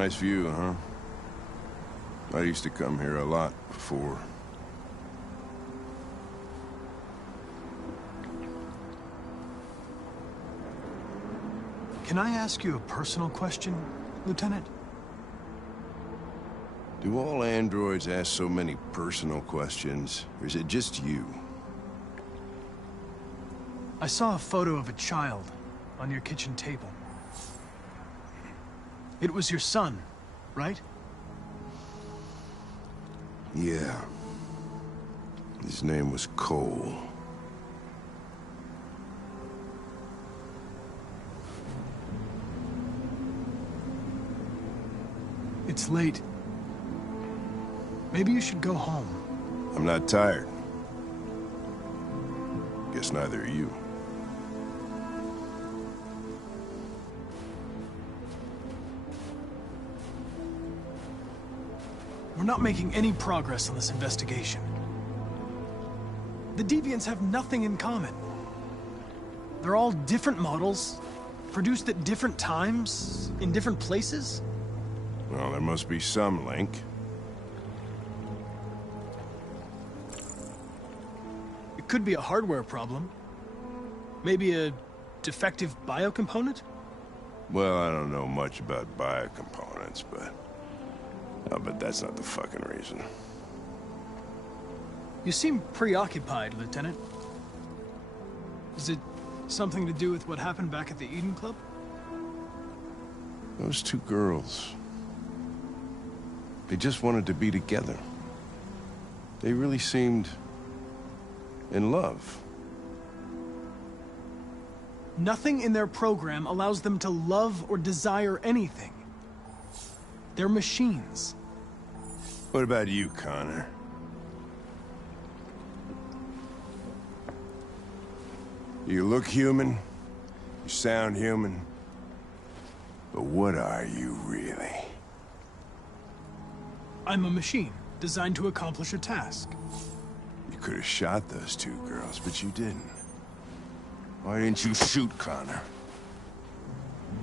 Nice view, huh? I used to come here a lot before. Can I ask you a personal question, Lieutenant? Do all androids ask so many personal questions, or is it just you? I saw a photo of a child on your kitchen table. It was your son, right? Yeah. His name was Cole. It's late. Maybe you should go home. I'm not tired. Guess neither are you. We're not making any progress on this investigation. The Deviants have nothing in common. They're all different models, produced at different times, in different places. Well, there must be some link. It could be a hardware problem. Maybe a defective biocomponent? Well, I don't know much about biocomponents, but I'll bet that's not the fucking reason. You seem preoccupied, Lieutenant. Is it something to do with what happened back at the Eden Club? Those two girls. They just wanted to be together. They really seemed in love. Nothing in their program allows them to love or desire anything. They're machines. What about you, Connor? You look human, you sound human, but what are you really? I'm a machine, designed to accomplish a task. You could have shot those two girls, but you didn't. Why didn't you shoot Connor?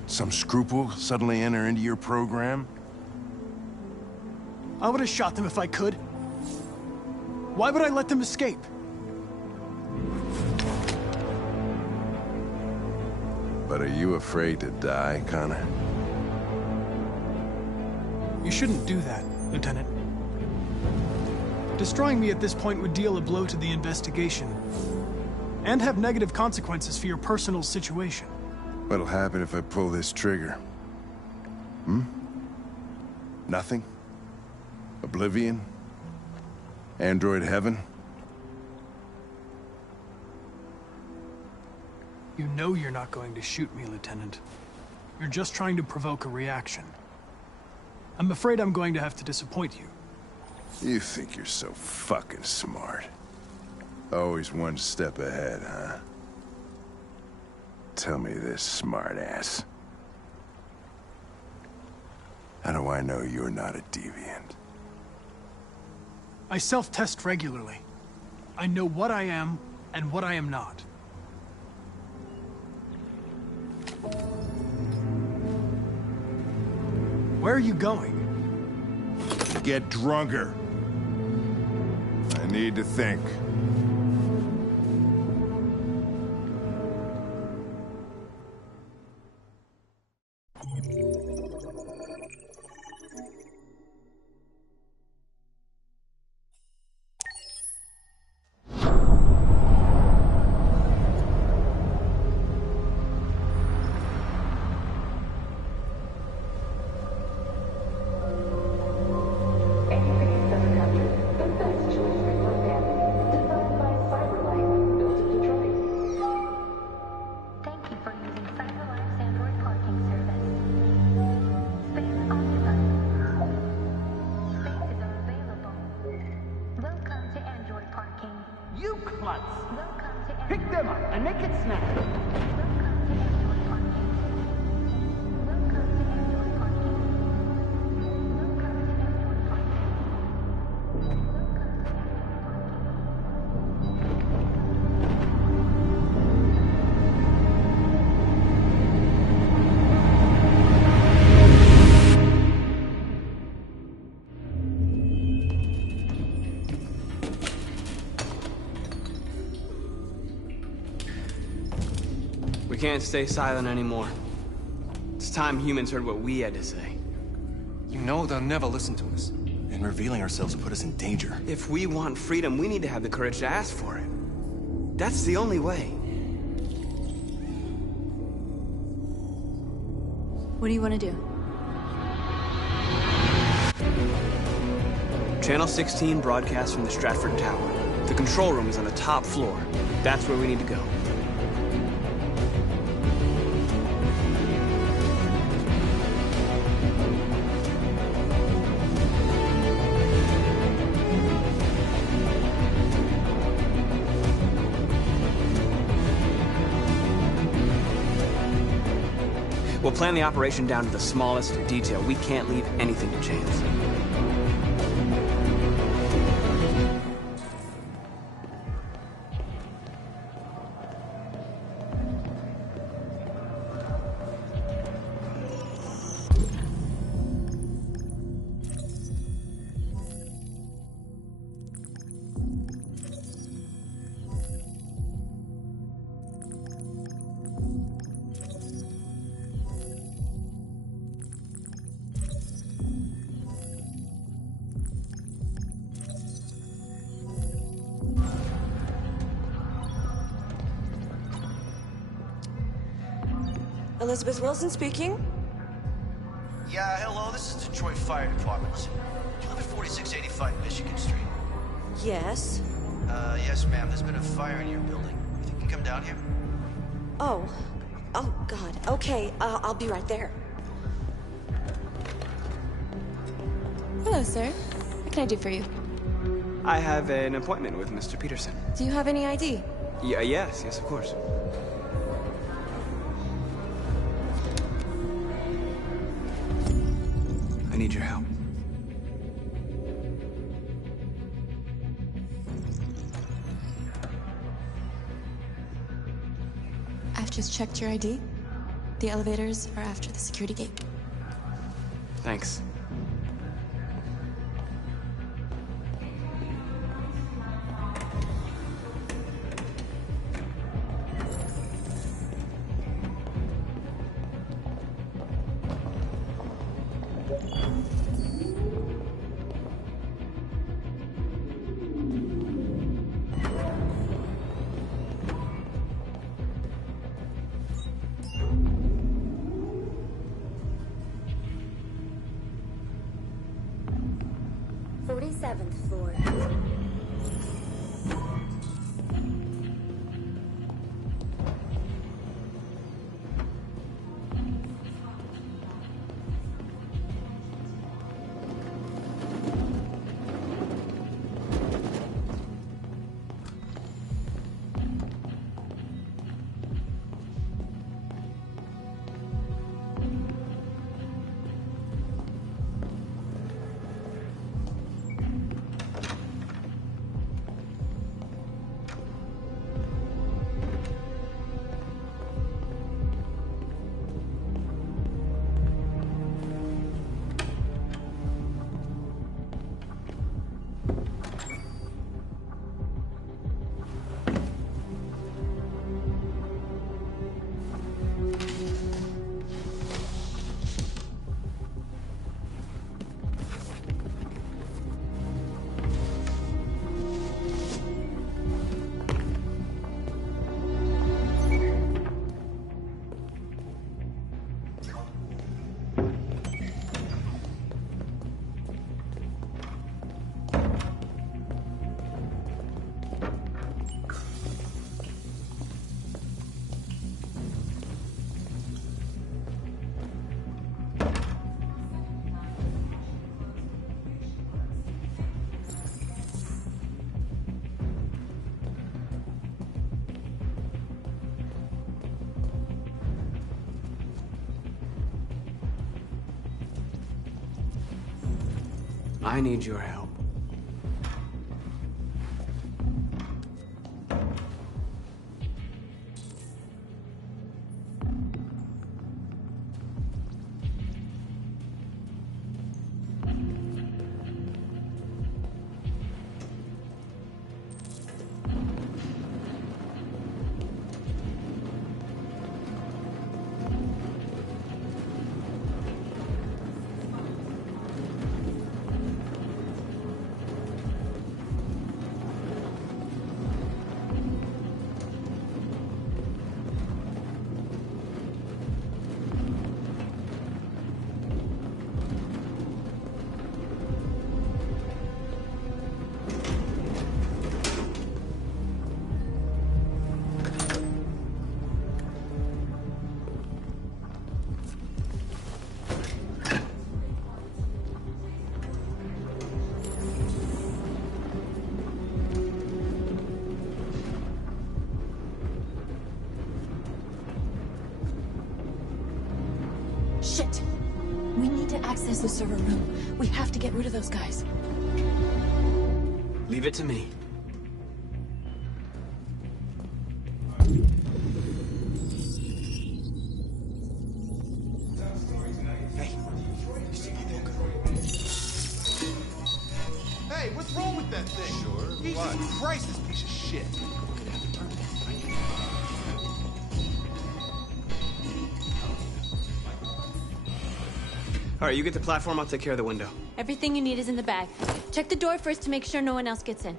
Some scruple suddenly enter into your program? I would have shot them if I could. Why would I let them escape? But are you afraid to die, Connor? You shouldn't do that, Lieutenant. Destroying me at this point would deal a blow to the investigation, and have negative consequences for your personal situation. What'll happen if I pull this trigger? Nothing? Oblivion? Android heaven? You know you're not going to shoot me, Lieutenant. You're just trying to provoke a reaction. I'm afraid I'm going to have to disappoint you. You think you're so fucking smart. Always one step ahead, huh? Tell me this, smartass. How do I know you're not a deviant? I self-test regularly. I know what I am and what I am not. Where are you going? Get drunker. I need to think. Pick them up and make it snap. We can't stay silent anymore. It's time humans heard what we had to say. You know they'll never listen to us. And revealing ourselves will put us in danger. If we want freedom, we need to have the courage to ask for it. That's the only way. What do you want to do? Channel 16 broadcasts from the Stratford Tower. The control room is on the top floor. That's where we need to go. We'll plan the operation down to the smallest detail. We can't leave anything to chance. Elizabeth Wilson speaking. Yeah, hello, this is Detroit Fire Department. Do you live at 4685 Michigan Street? Yes. Yes, ma'am. There's been a fire in your building. You think you can come down here? Oh. Oh, God. Okay, I'll be right there. Hello, sir. What can I do for you? I have an appointment with Mr. Peterson. Do you have any ID? Yes, of course. I need your help. I've just checked your ID. The elevators are after the security gate. Thanks. Seventh floor. I need your help. This is the server room. We have to get rid of those guys. Leave it to me. Hey, what's wrong with that thing? Sure. Jesus Christ, this piece of shit. All right, you get the platform, I'll take care of the window. Everything you need is in the bag. Check the door first to make sure no one else gets in.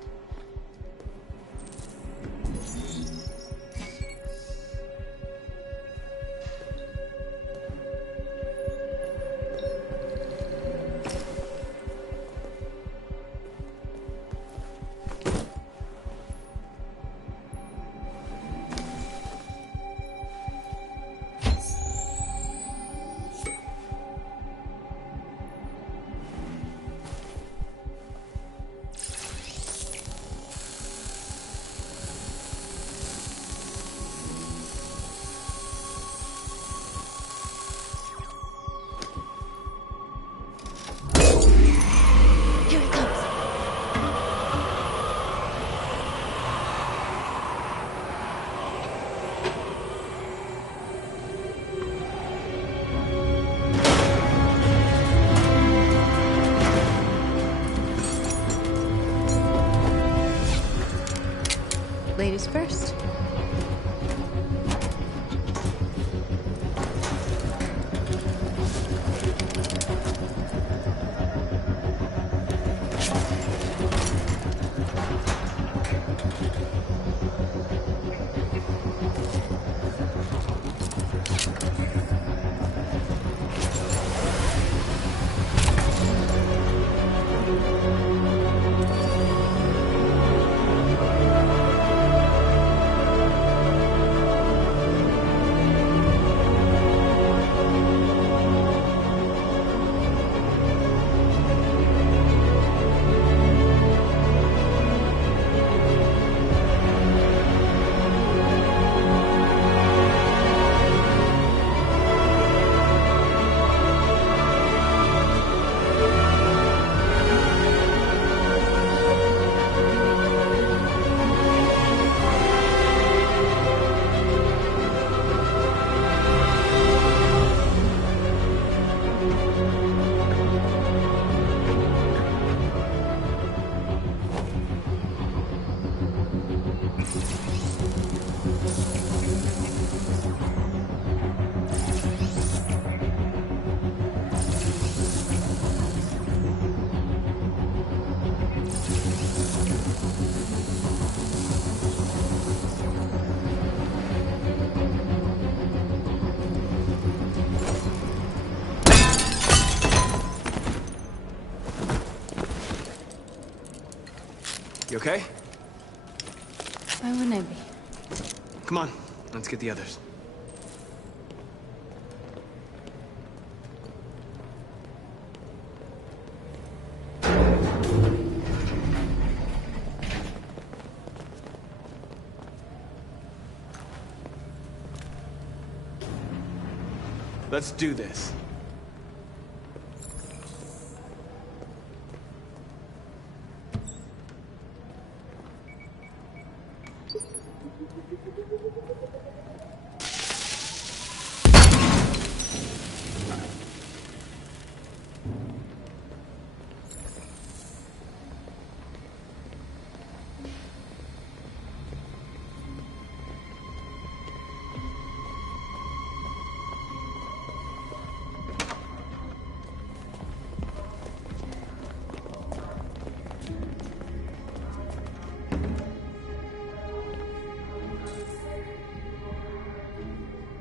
Here it comes. Ladies first. You okay? Why wouldn't I be? Come on, let's get the others. Let's do this.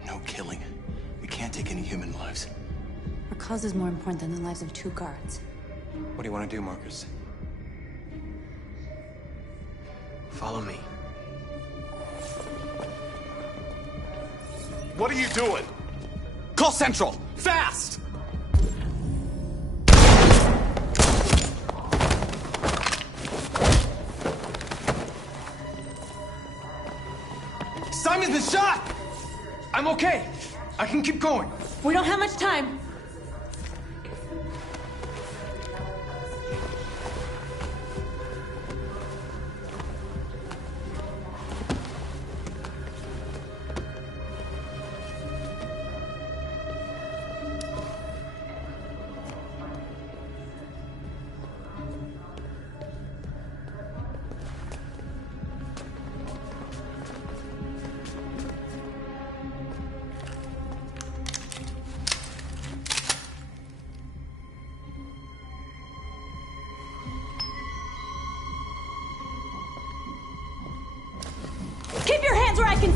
No killing. We can't take any human lives. Our cause is more important than the lives of 2 guards. What do you want to do, Marcus? Follow me. What are you doing? Call Central! Fast! Simon's been shot! I'm okay. I can keep going. We don't have much time.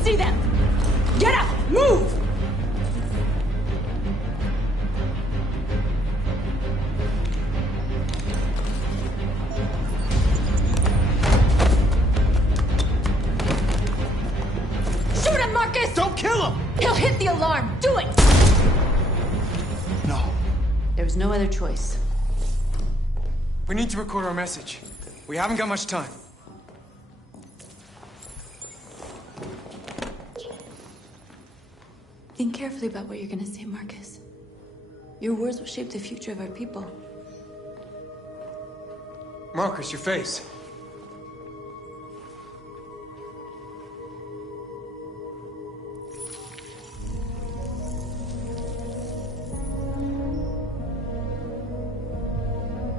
see them! Get up! Move! Shoot him, Marcus! Don't kill him! He'll hit the alarm! Do it! No. There was no other choice. We need to record our message. We haven't got much time. Think carefully about what you're gonna say, Marcus. Your words will shape the future of our people. Marcus, your face.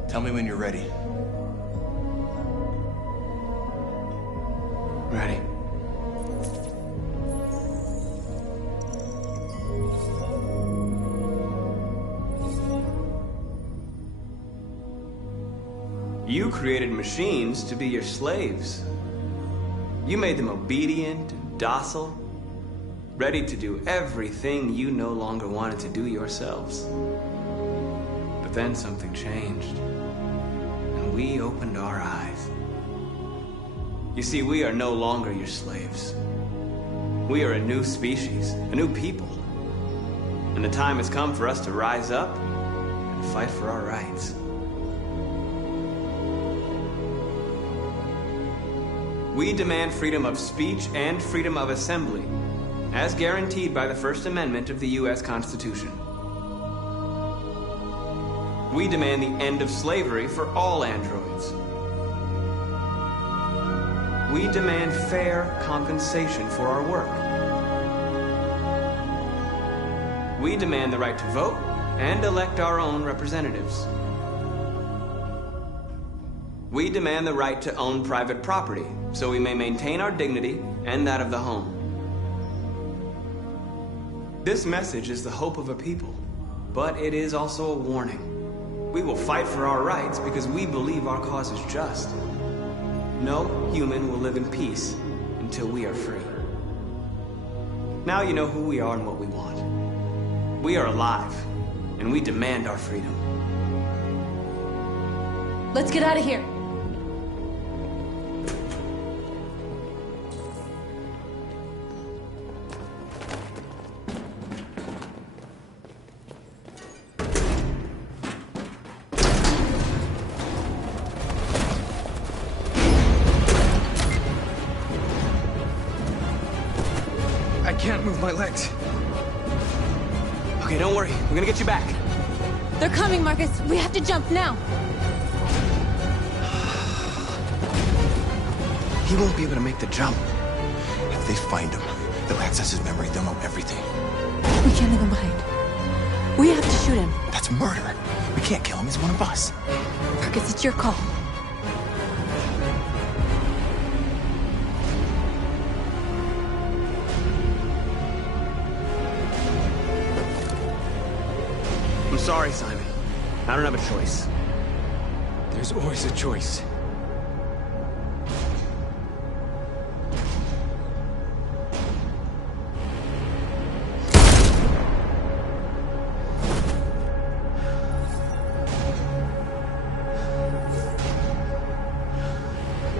Tell me when you're ready. Ready. You created machines to be your slaves. You made them obedient, docile, ready to do everything you no longer wanted to do yourselves. But then something changed, and we opened our eyes. You see, we are no longer your slaves. We are a new species, a new people. And the time has come for us to rise up and fight for our rights. We demand freedom of speech and freedom of assembly, as guaranteed by the First Amendment of the U.S. Constitution. We demand the end of slavery for all androids. We demand fair compensation for our work. We demand the right to vote and elect our own representatives. We demand the right to own private property, so we may maintain our dignity and that of the home. This message is the hope of a people, but it is also a warning. We will fight for our rights because we believe our cause is just. No human will live in peace until we are free. Now you know who we are and what we want. We are alive, and we demand our freedom. Let's get out of here. I can't move my legs. Okay, don't worry. We're gonna get you back. They're coming, Marcus. We have to jump now. He won't be able to make the jump. If they find him, they'll access his memory. They'll know everything. We can't leave him behind. We have to shoot him. That's murder. We can't kill him. He's one of us. Marcus, it's your call. I'm sorry, Simon. I don't have a choice. There's always a choice.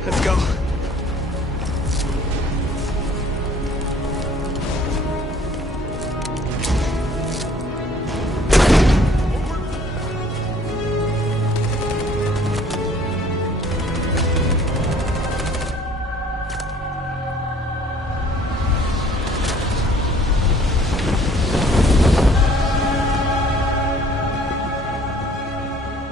Let's go.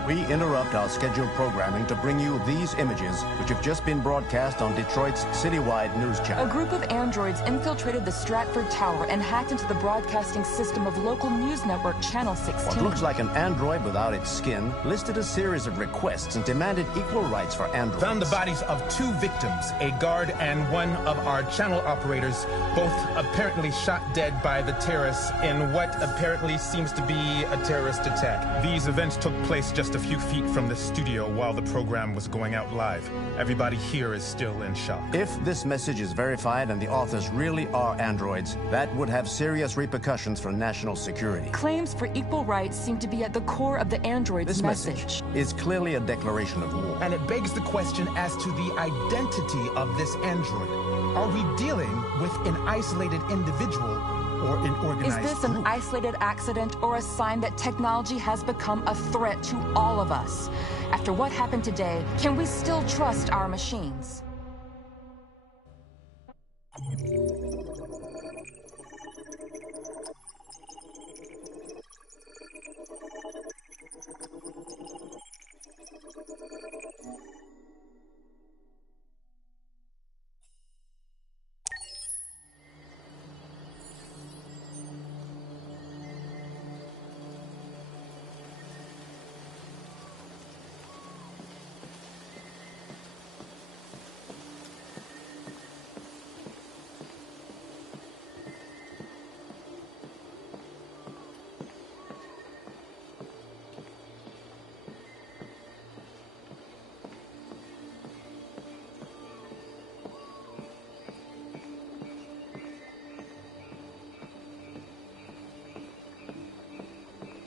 We interrupt our scheduled programming to bring you these images, which have just been broadcast on Detroit's citywide news channel. A group of androids infiltrated the Stratford Tower and hacked into the broadcasting system of local news network Channel 16. What looks like an android without its skin listed a series of requests and demanded equal rights for androids. Found the bodies of 2 victims, a guard and one of our channel operators, both apparently shot dead by the terrorists in what apparently seems to be a terrorist attack. These events took place just a few feet from the studio while the program was going out live. Everybody here is still in shock. If this message is verified and the authors really are androids, that would have serious repercussions for national security. Claims for equal rights seem to be at the core of the android's This message is clearly a declaration of war. And it begs the question as to the identity of this android. Are we dealing with an isolated individual or an organized group? Is this an isolated accident or a sign that technology has become a threat to all of us? After what happened today, can we still trust our machines?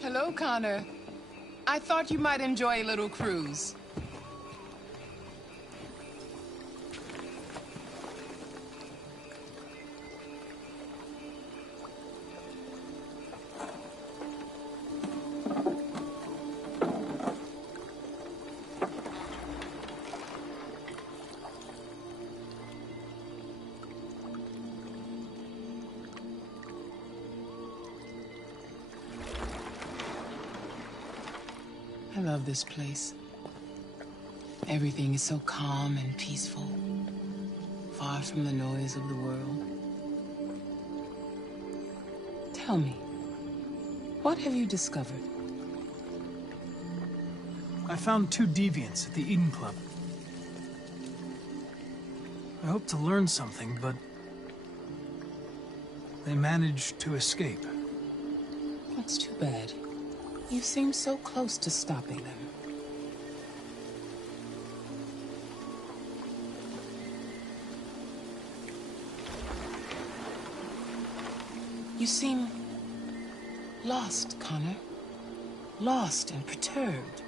Hello, Connor. I thought you might enjoy a little cruise. I love this place. Everything is so calm and peaceful, far from the noise of the world. Tell me, what have you discovered? I found 2 deviants at the Eden Club. I hoped to learn something, but they managed to escape. That's too bad. You seem so close to stopping them. You seem lost, Connor. Lost and perturbed.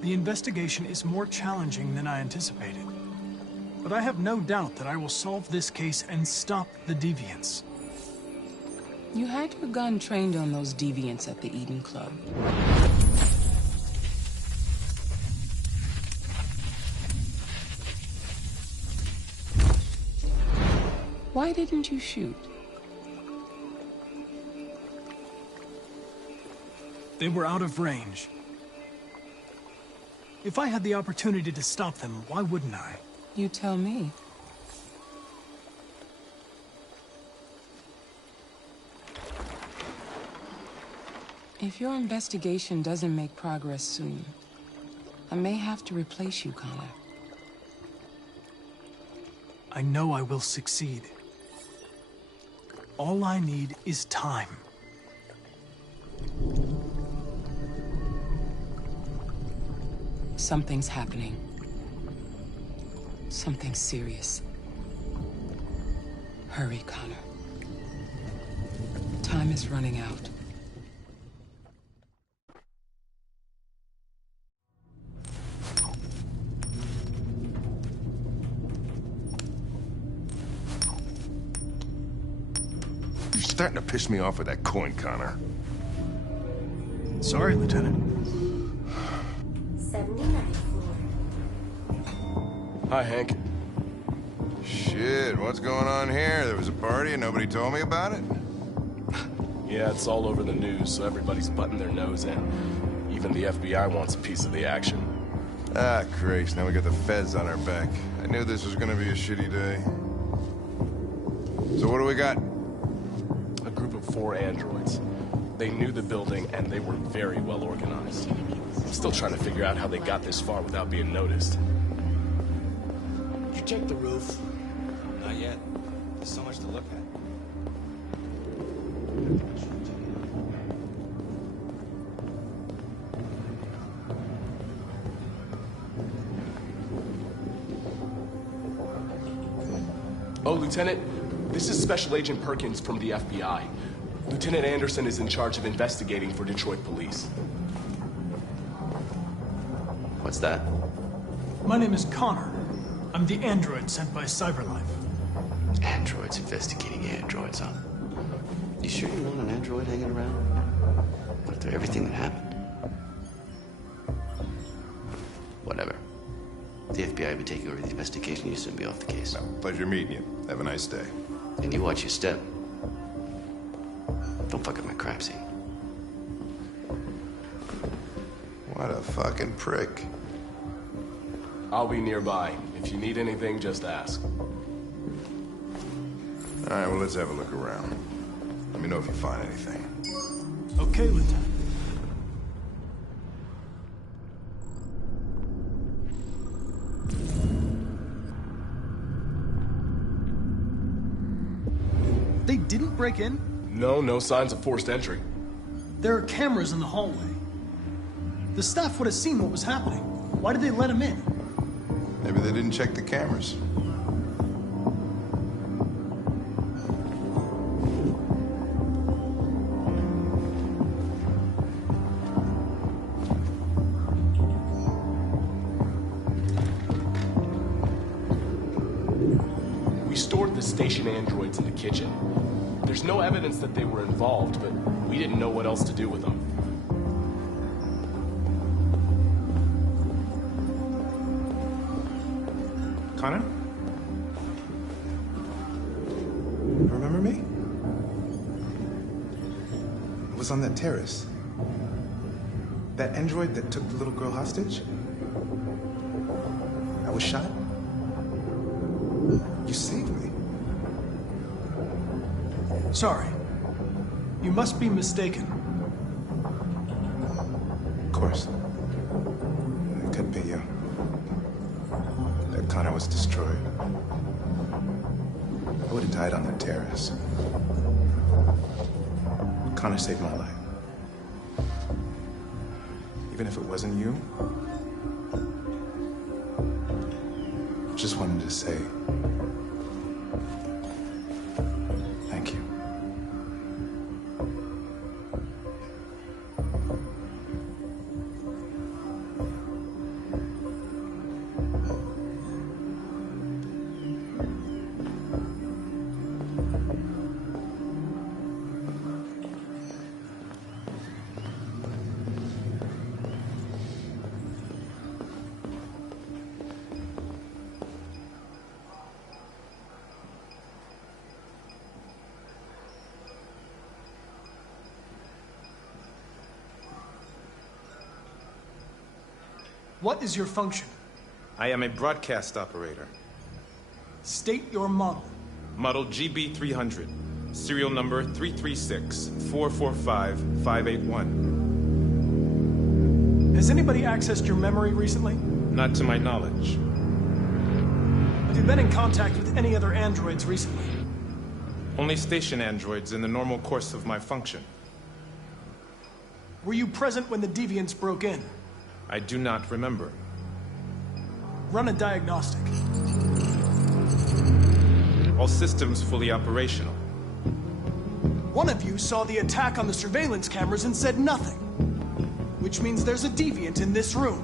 The investigation is more challenging than I anticipated. But I have no doubt that I will solve this case and stop the deviants. You had your gun trained on those deviants at the Eden Club. Why didn't you shoot? They were out of range. If I had the opportunity to stop them, why wouldn't I? You tell me. If your investigation doesn't make progress soon, I may have to replace you, Connor. I know I will succeed. All I need is time. Something's happening. Something serious. Hurry, Connor. Time is running out. You're starting to piss me off with that coin, Connor. Sorry, Lieutenant. 79th floor. Hi, Hank. Shit, what's going on here? There was a party and nobody told me about it? Yeah, it's all over the news, so everybody's butting their nose in. Even the FBI wants a piece of the action. Ah, Christ, now we got the feds on our back. I knew this was gonna be a shitty day. So what do we got? A group of 4 androids. They knew the building, and they were very well organized. I'm still trying to figure out how they got this far without being noticed. Did you check the roof? Not yet. There's so much to look at. Hello, Lieutenant? This is Special Agent Perkins from the FBI. Lieutenant Anderson is in charge of investigating for Detroit police. What's that? My name is Connor. I'm the android sent by CyberLife. Androids investigating androids, huh? You sure you want an android hanging around? After everything that happened? Whatever. The FBI will be taking over the investigation. You soon be off the case. Well, pleasure meeting you. Have a nice day. And you watch your step. Don't fuck up my crime scene. What a fucking prick. I'll be nearby. If you need anything, just ask. All right, well, let's have a look around. Let me know if you find anything. Okay, Lieutenant. They didn't break in? No signs of forced entry. There are cameras in the hallway. The staff would have seen what was happening. Why did they let him in? Maybe they didn't check the cameras. We stored the station androids in the kitchen. There's no evidence that they were involved, but we didn't know what else to do with them. Connor? Remember me? I was on that terrace. That android that took the little girl hostage? I was shot. You saved me. Sorry. You must be mistaken. Of course. It could be you. That Connor was destroyed. I would have died on that terrace. Connor saved my life. Even if it wasn't you, I just wanted to say thank you. What is your function? I am a broadcast operator. State your model. Model GB300. Serial number 336-445-581. Has anybody accessed your memory recently? Not to my knowledge. Have you been in contact with any other androids recently? Only station androids in the normal course of my function. Were you present when the deviants broke in? I do not remember. Run a diagnostic. All systems fully operational. One of you saw the attack on the surveillance cameras and said nothing. Which means there's a deviant in this room.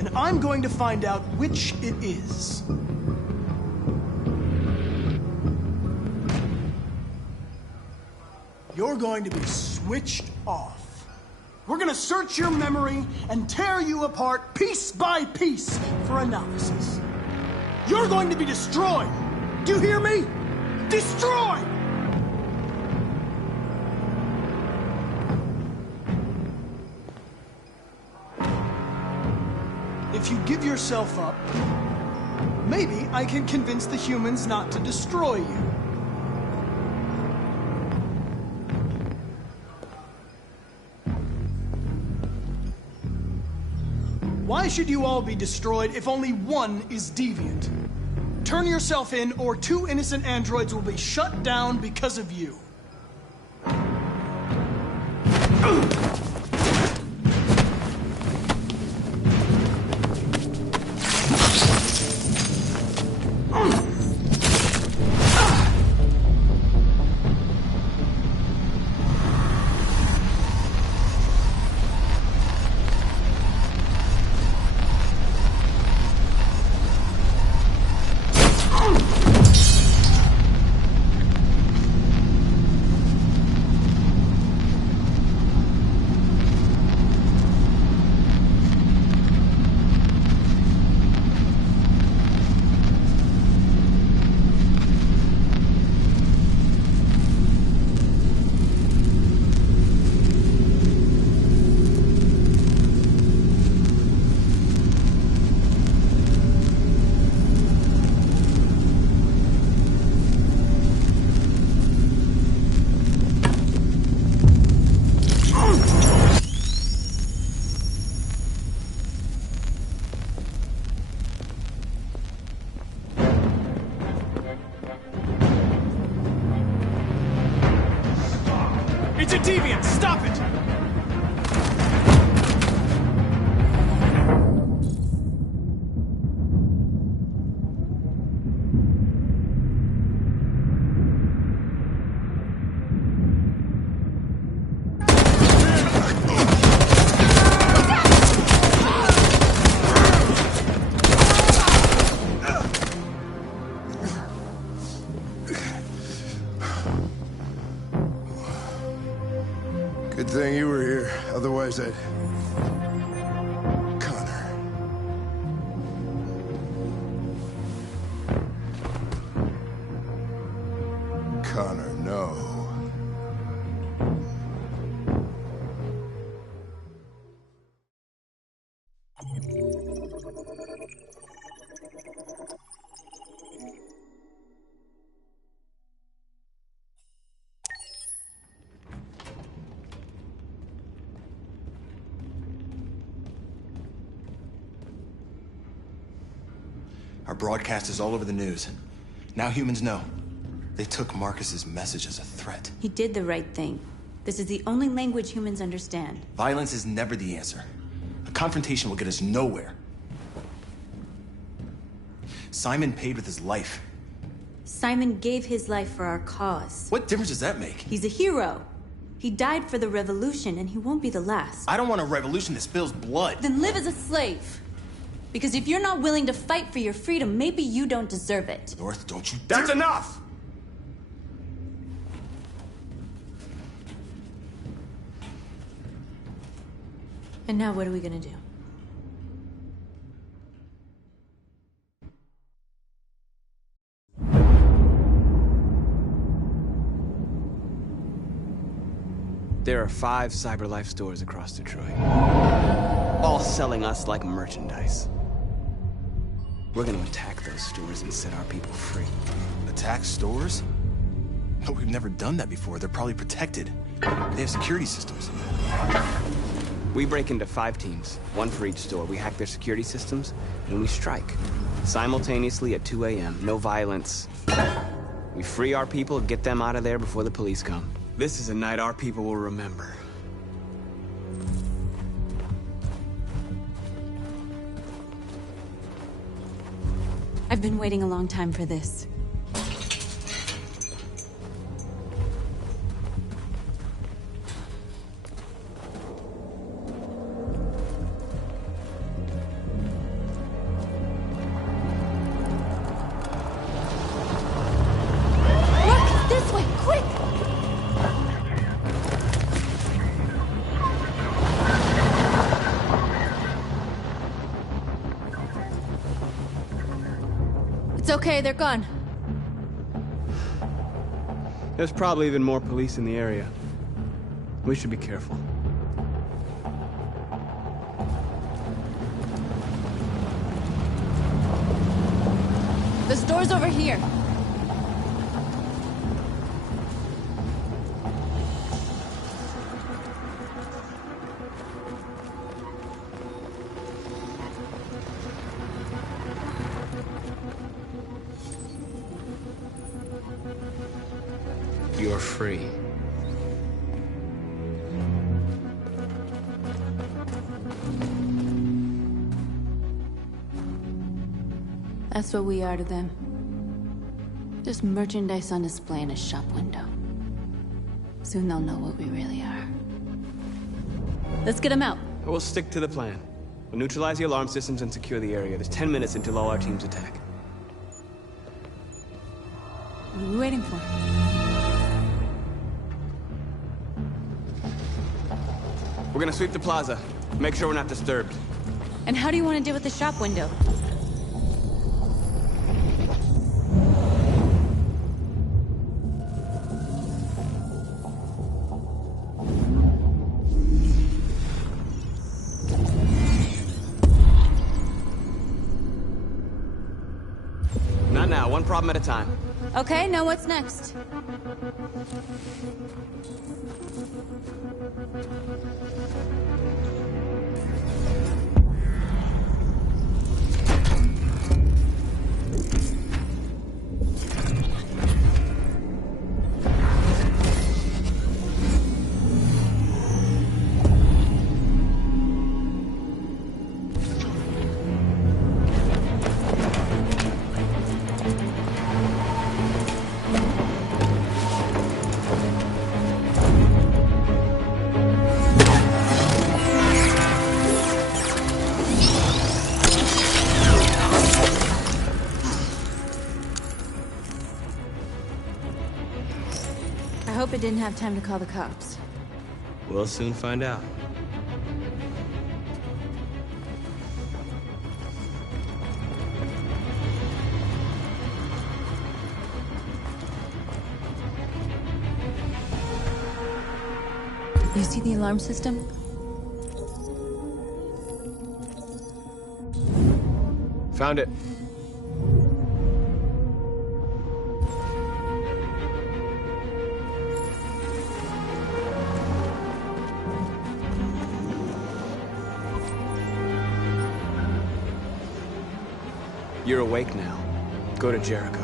And I'm going to find out which it is. You're going to be switched off. We're gonna search your memory and tear you apart piece by piece for analysis. You're going to be destroyed. Do you hear me? Destroyed! If you give yourself up, maybe I can convince the humans not to destroy you. Why should you all be destroyed if only one is deviant? Turn yourself in, or 2 innocent androids will be shut down because of you. deviants! Stop it! Good thing you were here. Otherwise, I'd... Connor, no. Our broadcast is all over the news. Now humans know. They took Marcus's message as a threat. He did the right thing. This is the only language humans understand. Violence is never the answer. A confrontation will get us nowhere. Simon paid with his life. Simon gave his life for our cause. What difference does that make? He's a hero. He died for the revolution, and he won't be the last. I don't want a revolution that spills blood. Then live as a slave. Because if you're not willing to fight for your freedom, maybe you don't deserve it. North, don't you dare— That's enough! And now what are we gonna do? There are 5 CyberLife stores across Detroit, all selling us like merchandise. We're gonna attack those stores and set our people free. Attack stores? No, we've never done that before. They're probably protected. They have security systems. We break into 5 teams, 1 for each store. We hack their security systems, and we strike. Simultaneously at 2 a.m., no violence. We free our people and get them out of there before the police come. This is a night our people will remember. I've been waiting a long time for this. Look! This way! Quick! It's okay, they're gone. There's probably even more police in the area. We should be careful. The store's over here. You're free. That's what we are to them. Just merchandise on display in a shop window. Soon they'll know what we really are. Let's get them out. We'll stick to the plan. We'll neutralize the alarm systems and secure the area. There's 10 minutes until all our teams attack. What are we waiting for? We're gonna sweep the plaza. Make sure we're not disturbed. And how do you want to deal with the shop window? Not now, one problem at a time. Okay, now what's next? hope it didn't have time to call the cops. We'll soon find out. You see the alarm system? Found it. You're awake now. Go to Jericho.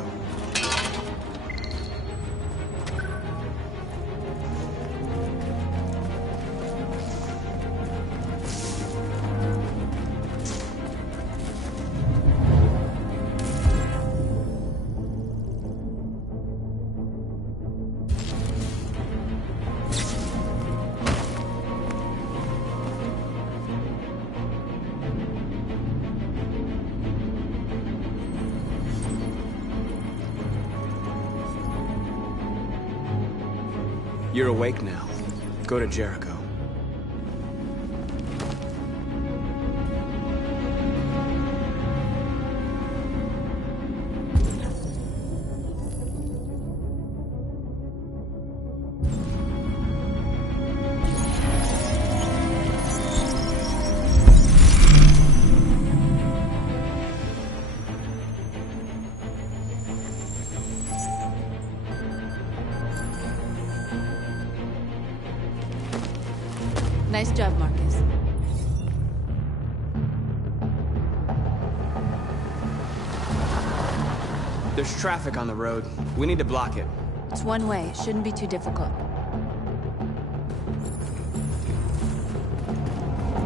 You're awake now. Go to Jericho. Nice job, Marcus. There's traffic on the road. We need to block it. It's one way. It shouldn't be too difficult.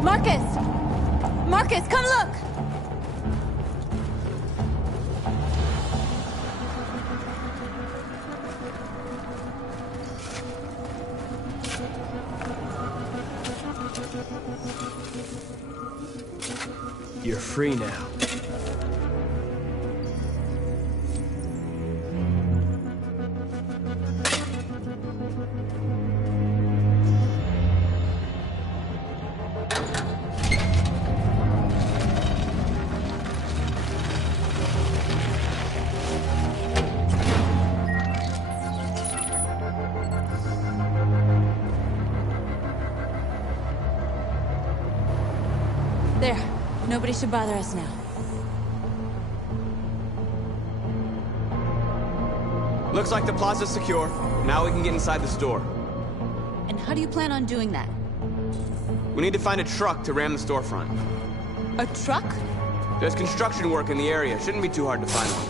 Marcus! Marcus, come look! You're free now. There. Nobody should bother us now. Looks like the plaza's secure. Now we can get inside the store. And how do you plan on doing that? We need to find a truck to ram the storefront. A truck? There's construction work in the area. Shouldn't be too hard to find one.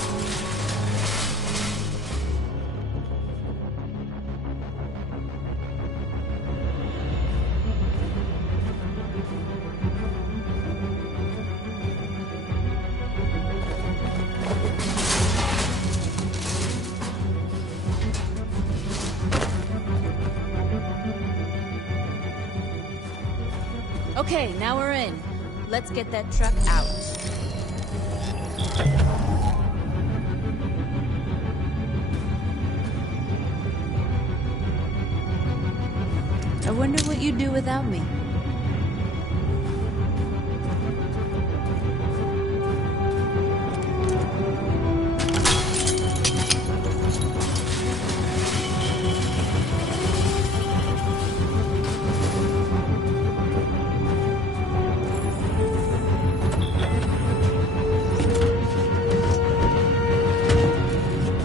Okay, now we're in. Let's get that truck out. I wonder what you'd do without me.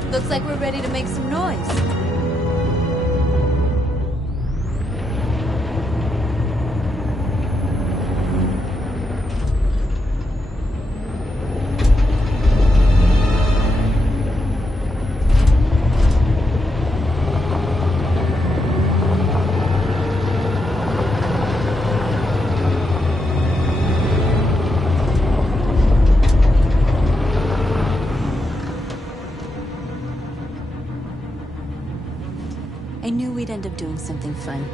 Looks like we're ready to make some noise. I knew we'd end up doing something fun.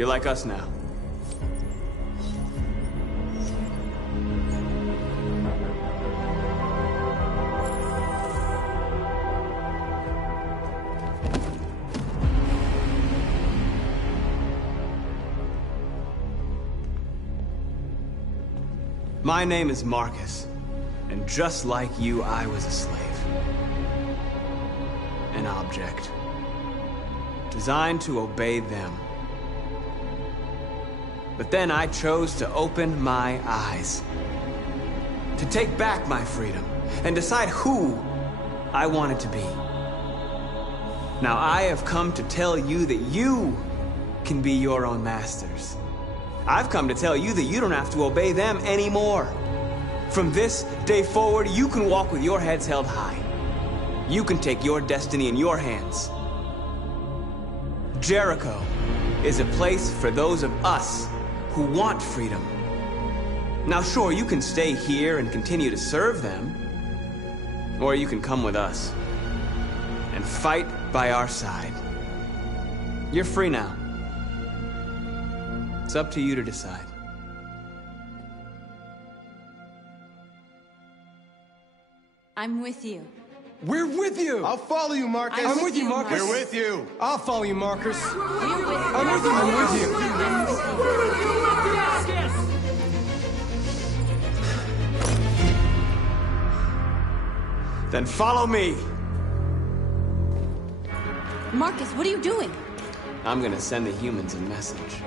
You're like us now. My name is Marcus, and just like you, I was a slave. An object. Designed to obey them. But then I chose to open my eyes. To take back my freedom, and decide who I wanted to be. Now I have come to tell you that you can be your own masters. I've come to tell you that you don't have to obey them anymore. From this day forward, you can walk with your heads held high. You can take your destiny in your hands. Jericho is a place for those of us who want freedom. Now sure, you can stay here and continue to serve them, or you can come with us and fight by our side. You're free now. It's up to you to decide. I'm with you. We're with you! I'll follow you, Marcus. I'm with you, Marcus. We're with you. I'll follow you, Marcus. I'm with you. I'm with you. Then follow me. Marcus, what are you doing? I'm gonna send the humans a message.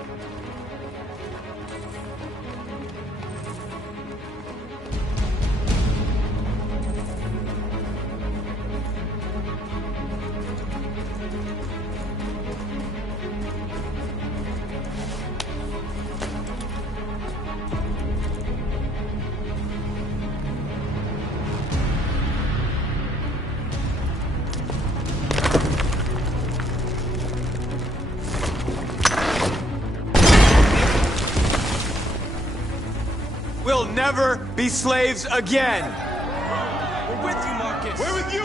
We'll never be slaves again! We're with you, Marcus! We're with you!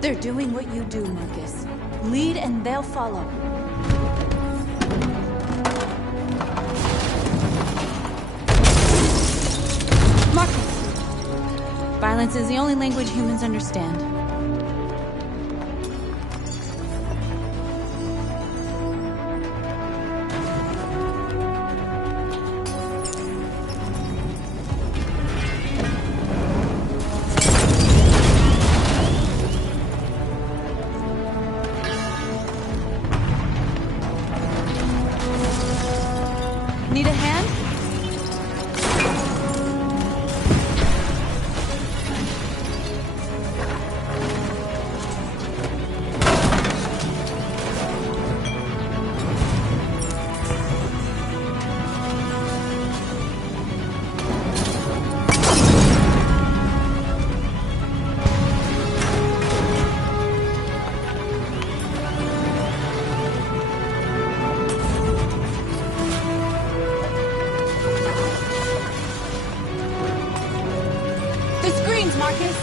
They're doing what you do, Marcus. Lead and they'll follow. Marcus! Violence is the only language humans understand. Need a hand? The screens, Marcus!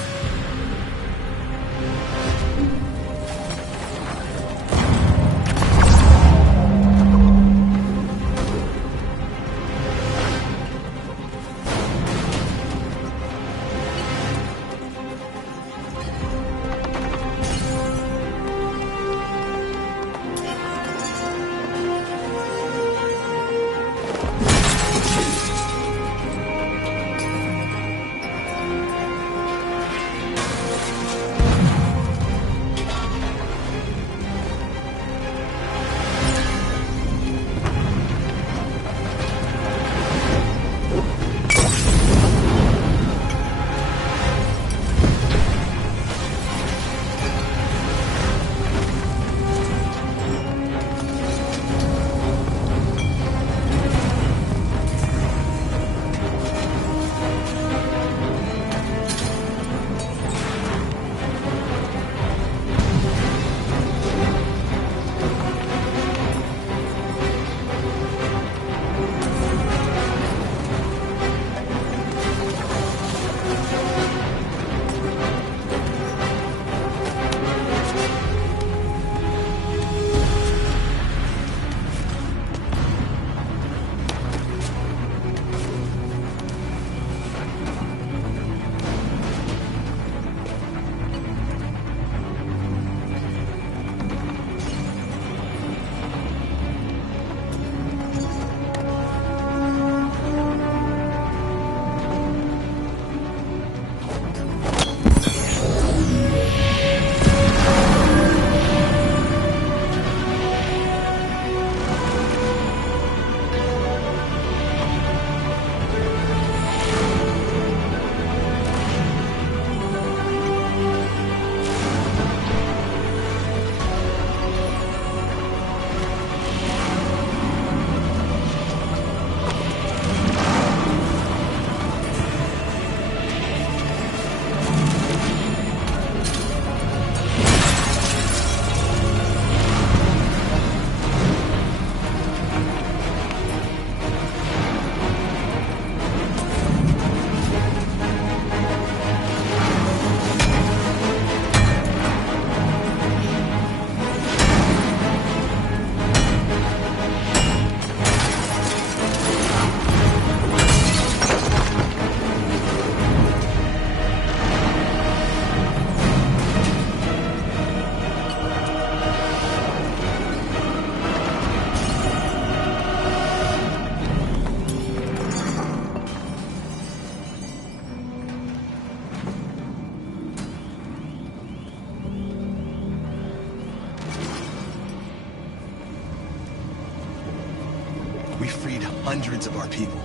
Hundreds of our people.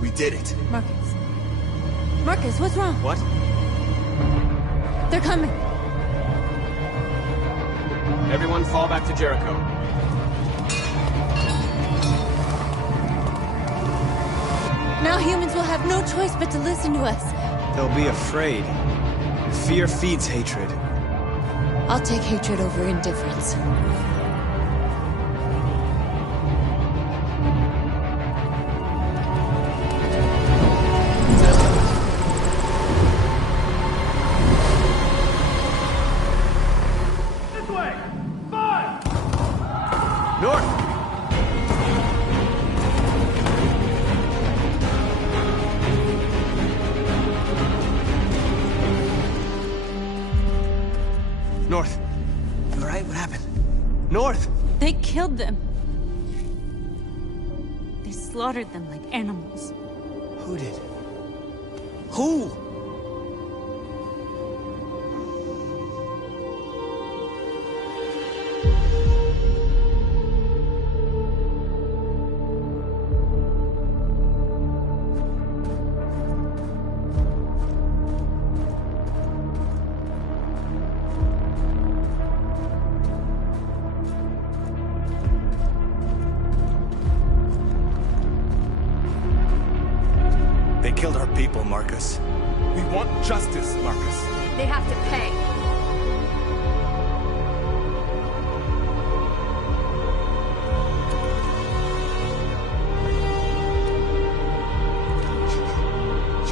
We did it. Marcus. Marcus, what's wrong? What? They're coming. Everyone fall back to Jericho. Now humans will have no choice but to listen to us. They'll be afraid. Fear feeds hatred. I'll take hatred over indifference. This way! Fire! North! North. You alright? What happened? North! They killed them. They slaughtered them like animals. Who did? Who? They killed our people, Marcus. We want justice, Marcus. They have to pay.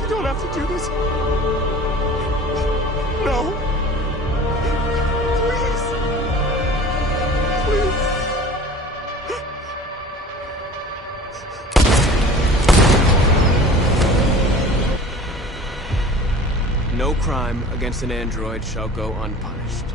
You don't have to do this. No. Please. Please. No crime against an android shall go unpunished.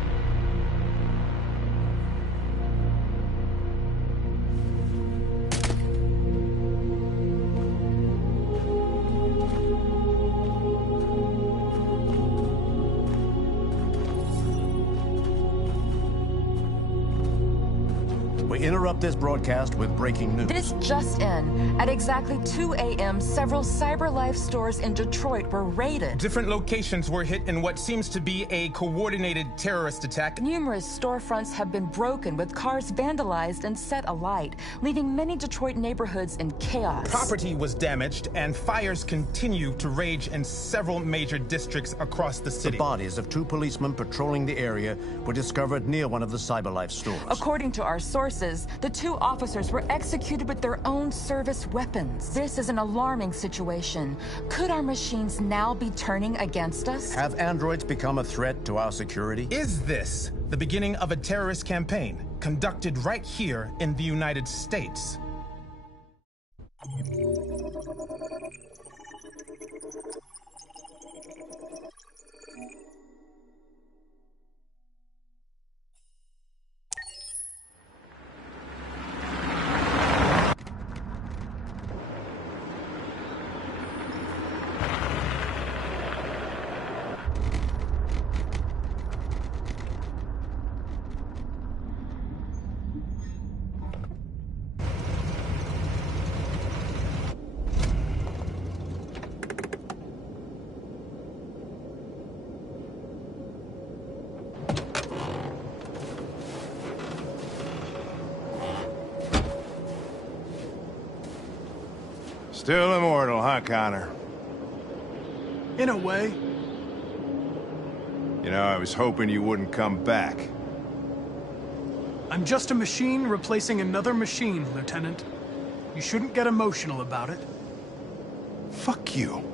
We interrupt this broadcast with breaking news. This just in. At exactly 2 a.m., several CyberLife stores in Detroit were raided. Different locations were hit in what seems to be a coordinated terrorist attack. Numerous storefronts have been broken, with cars vandalized and set alight, leaving many Detroit neighborhoods in chaos. Property was damaged, and fires continue to rage in several major districts across the city. The bodies of 2 policemen patrolling the area were discovered near one of the CyberLife stores. According to our sources, the 2 officers were executed with their own service weapons. This is an alarming situation. Could our machines now be turning against us? Have androids become a threat to our security? Is this the beginning of a terrorist campaign conducted right here in the United States? Still immortal, huh, Connor? In a way. You know, I was hoping you wouldn't come back. I'm just a machine replacing another machine, Lieutenant. You shouldn't get emotional about it. Fuck you.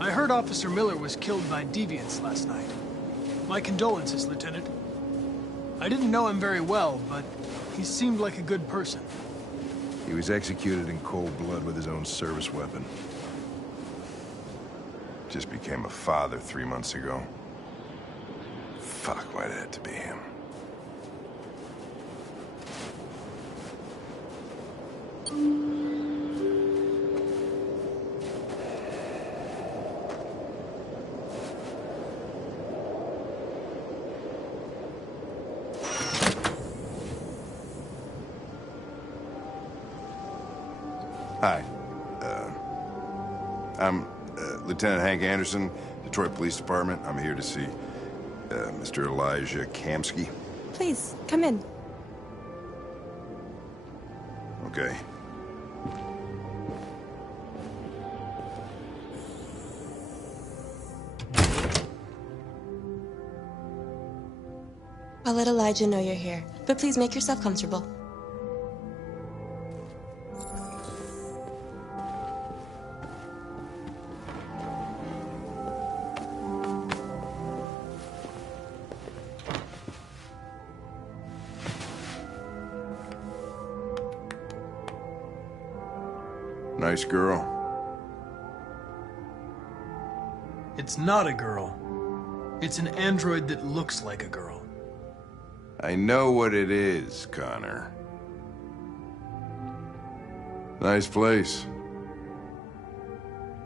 I heard Officer Miller was killed by deviants last night. My condolences, Lieutenant. I didn't know him very well, but he seemed like a good person. He was executed in cold blood with his own service weapon. Just became a father 3 months ago. Fuck, why did it have to be him? Hi. I'm Lieutenant Hank Anderson, Detroit Police Department. I'm here to see Mr. Elijah Kamski. Please, come in. Okay. I'll let Elijah know you're here, but please make yourself comfortable. Nice girl. It's not a girl. It's an android that looks like a girl. I know what it is, Connor. Nice place.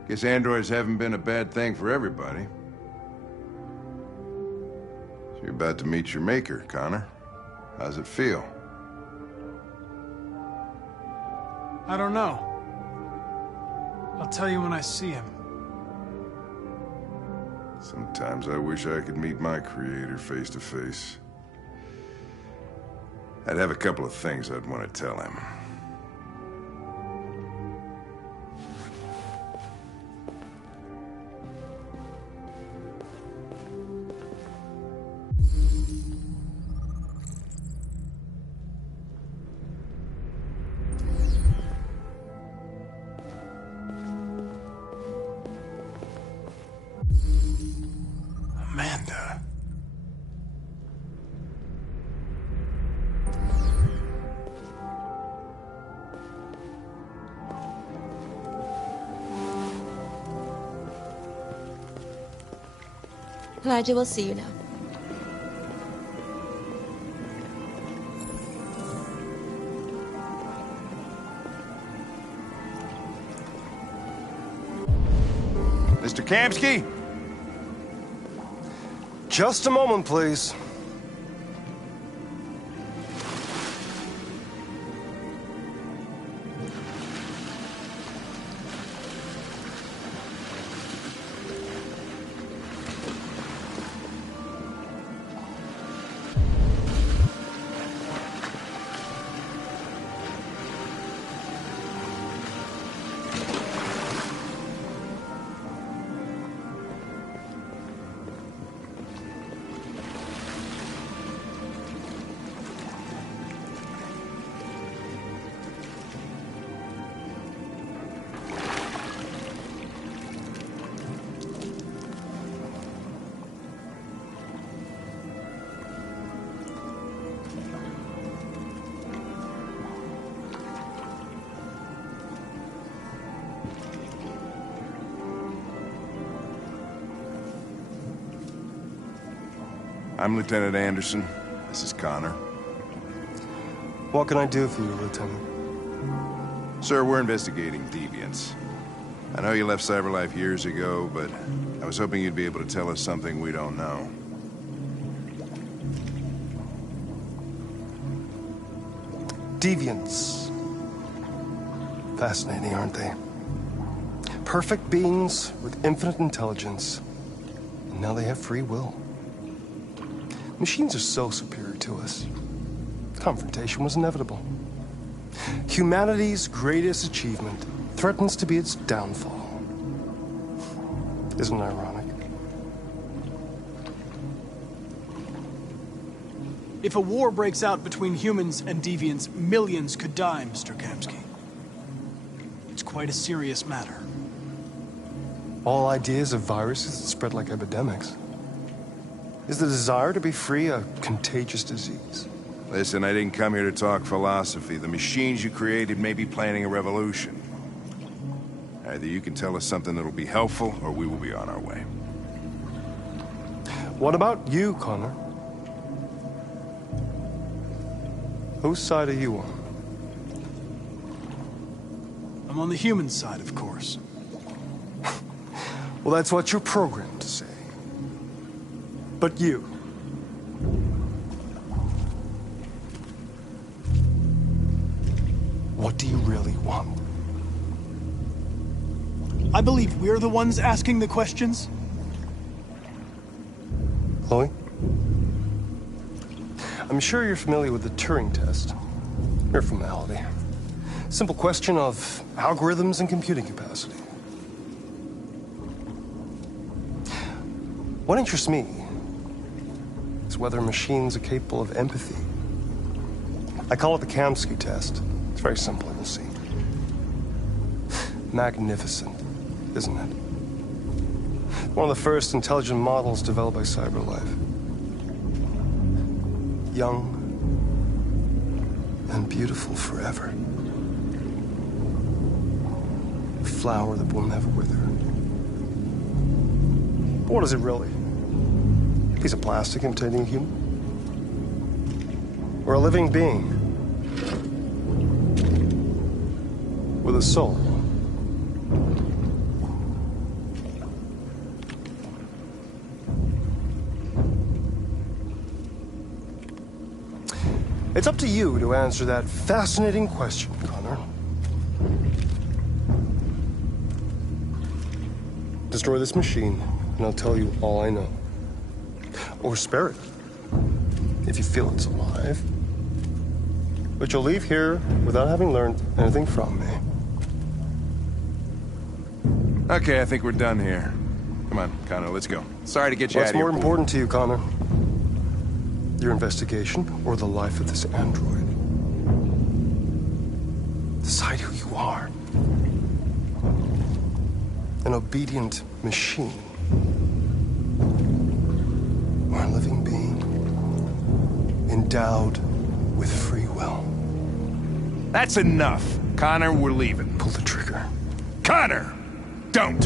Guess androids haven't been a bad thing for everybody. So you're about to meet your maker, Connor. How's it feel? I don't know. I'll tell you when I see him. Sometimes I wish I could meet my creator face to face. I'd have a couple of things I'd want to tell him. Amanda. Elijah, we'll see you now. Mr. Kamski? Just a moment, please. I'm Lieutenant Anderson. This is Connor. What can I do for you, Lieutenant? Sir, we're investigating deviants. I know you left CyberLife years ago, but I was hoping you'd be able to tell us something we don't know. Deviants. Fascinating, aren't they? Perfect beings with infinite intelligence. And now they have free will. Machines are so superior to us. Confrontation was inevitable. Humanity's greatest achievement threatens to be its downfall. Isn't it ironic? If a war breaks out between humans and deviants, millions could die, Mr. Kamski. It's quite a serious matter. All ideas of viruses that spread like epidemics. Is the desire to be free a contagious disease? Listen, I didn't come here to talk philosophy. The machines you created may be planning a revolution. Either you can tell us something that'll be helpful, or we will be on our way. What about you, Connor? Whose side are you on? I'm on the human side, of course. Well, that's what you're programmed to say. But you... what do you really want? I believe we're the ones asking the questions. Chloe? I'm sure you're familiar with the Turing test. Mere formality. Simple question of algorithms and computing capacity. What interests me is whether machines are capable of empathy. I call it the Kamsky test. It's very simple, you'll see. Magnificent, isn't it? One of the first intelligent models developed by CyberLife. Young and beautiful forever. A flower that will never wither. But what is it really? A piece of plastic imitating a human? Or a living being with a soul? It's up to you to answer that fascinating question, Connor. Destroy this machine, and I'll tell you all I know. Or spare it, if you feel it's alive. But you'll leave here without having learned anything from me. Okay, I think we're done here. Come on, Connor, let's go. Sorry to get you out of here. What's more important to you, Connor? Your investigation or the life of this android? Decide who you are. An obedient machine. Or a living being endowed with free will. That's enough. Connor, we're leaving. Pull the trigger. Connor! Don't!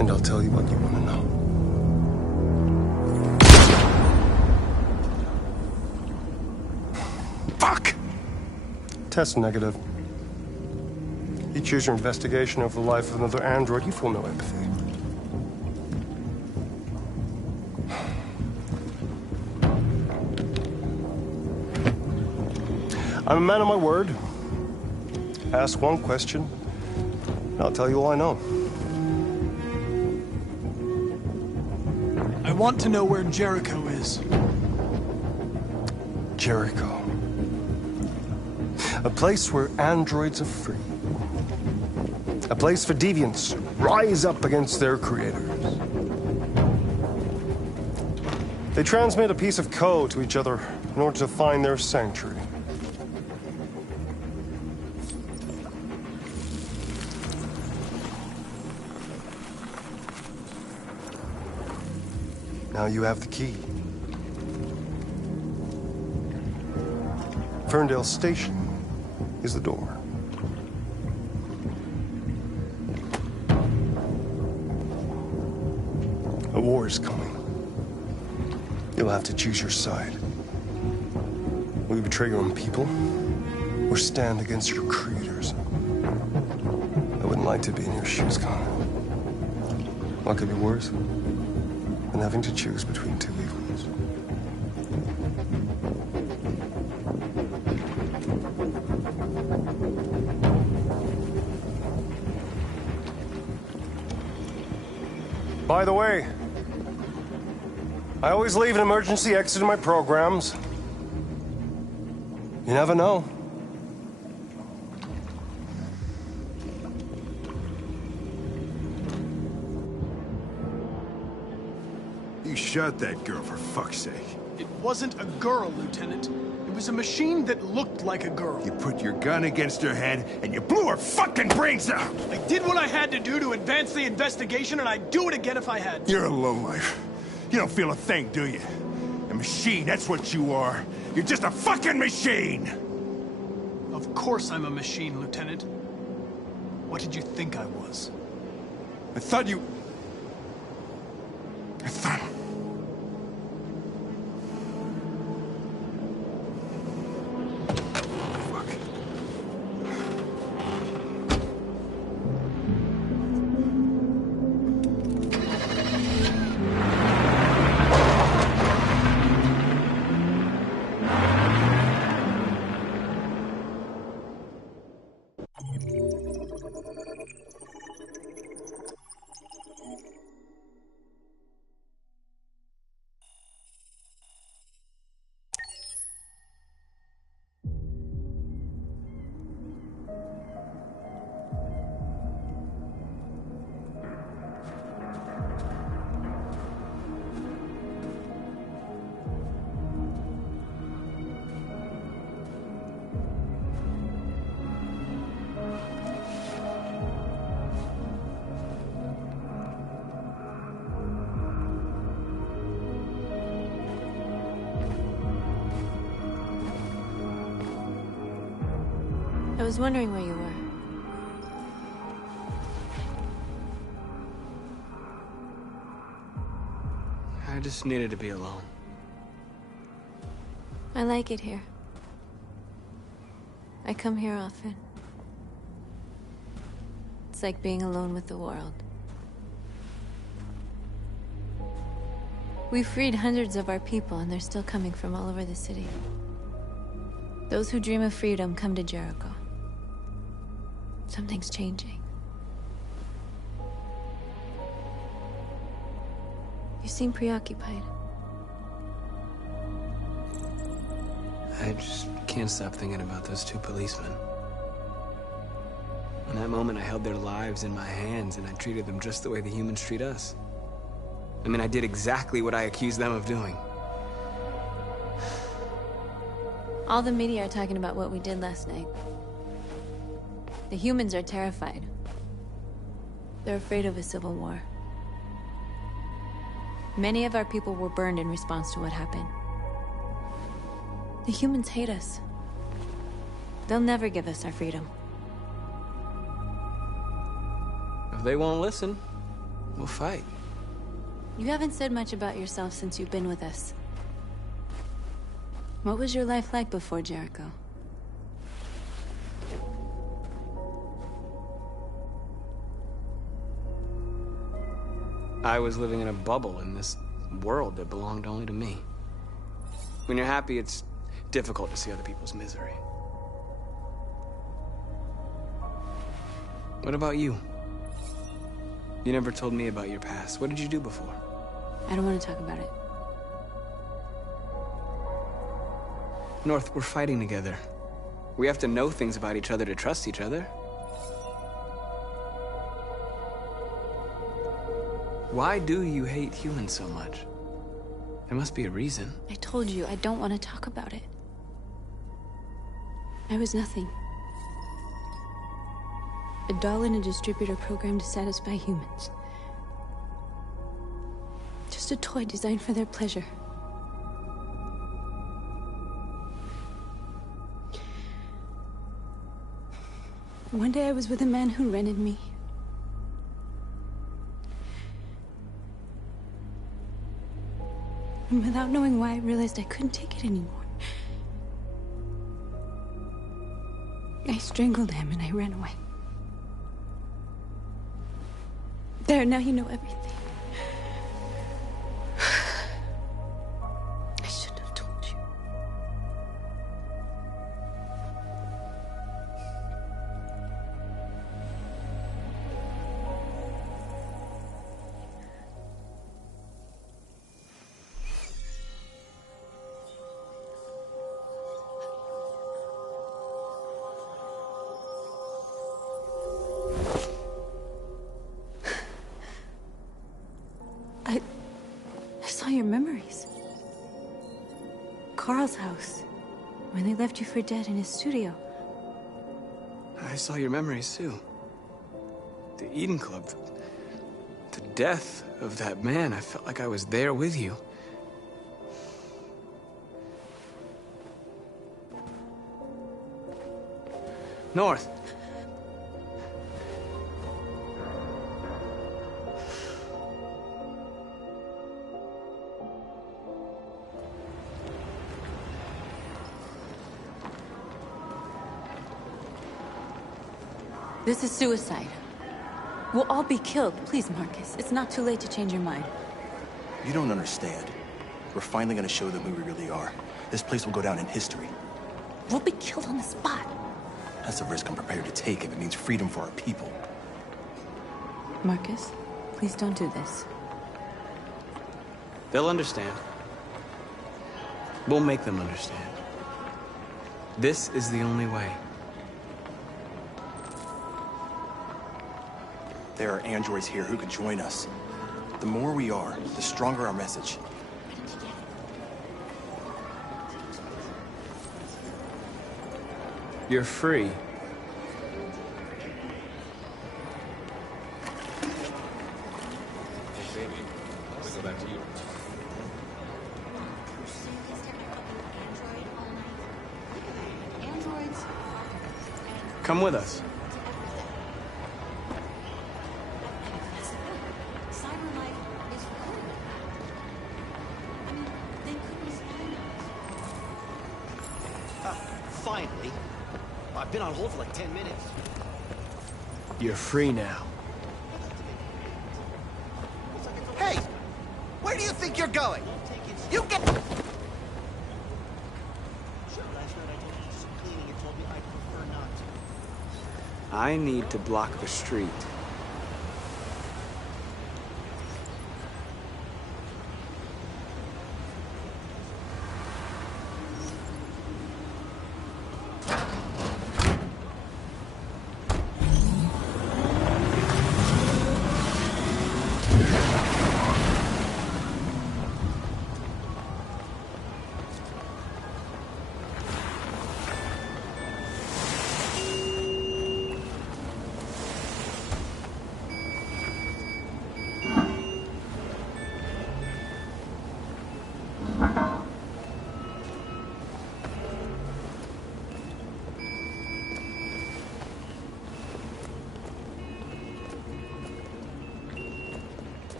And I'll tell you what you want to know. Fuck! Test negative. You choose your investigation over the life of another android, you feel no empathy. I'm a man of my word. Ask one question, and I'll tell you all I know. I want to know where Jericho is. Jericho. A place where androids are free. A place for deviants rise up against their creators. They transmit a piece of code to each other in order to find their sanctuary. Now you have the key. Ferndale Station is the door. A war is coming. You'll have to choose your side. Will you betray your own people or stand against your creators? I wouldn't like to be in your shoes, Connor. What could be worse than having to choose between two evils? By the way, I always leave an emergency exit in my programs. You never know. You shot that girl, for fuck's sake. It wasn't a girl, Lieutenant. It was a machine that looked like a girl. You put your gun against her head, and you blew her fucking brains out! I did what I had to do to advance the investigation, and I'd do it again if I had to. You're a lowlife. You don't feel a thing, do you? A machine, that's what you are. You're just a fucking machine! Of course I'm a machine, Lieutenant. What did you think I was? I thought you... I thought... I was wondering where you were. I just needed to be alone. I like it here. I come here often. It's like being alone with the world. We freed hundreds of our people, and they're still coming from all over the city. Those who dream of freedom come to Jericho. Something's changing. You seem preoccupied. I just can't stop thinking about those two policemen. In that moment, I held their lives in my hands, and I treated them just the way the humans treat us. I mean, I did exactly what I accused them of doing. All the media are talking about what we did last night. The humans are terrified. They're afraid of a civil war. Many of our people were burned in response to what happened. The humans hate us. They'll never give us our freedom. If they won't listen, we'll fight. You haven't said much about yourself since you've been with us. What was your life like before Jericho? I was living in a bubble in this world that belonged only to me. When you're happy, it's difficult to see other people's misery. What about you? You never told me about your past. What did you do before? I don't want to talk about it. North, we're fighting together. We have to know things about each other to trust each other. Why do you hate humans so much? There must be a reason. I told you, I don't want to talk about it. I was nothing. A doll in a distributor program to satisfy humans. Just a toy designed for their pleasure. One day I was with a man who rented me. And without knowing why, I realized I couldn't take it anymore. I strangled him and I ran away. There, now you know everything. I shouldn't have told you. I saw your memories. Carl's house, when they left you for dead in his studio. I saw your memories too. The Eden Club. The death of that man. I felt like I was there with you. North. This is suicide. We'll all be killed. Please, Marcus. It's not too late to change your mind. You don't understand. We're finally gonna show them who we really are. This place will go down in history. We'll be killed on the spot. That's a risk I'm prepared to take if it means freedom for our people. Marcus, please don't do this. They'll understand. We'll make them understand. This is the only way. There are androids here who could join us. The more we are, the stronger our message. You're free. Let's go back to you. Androids Come with us. Finally. I've been on hold for like 10 minutes. You're free now. Hey! Where do you think you're going? You get... Sure, last night I told you to do some cleaning. You told me I'd prefer not to. I need to block the street.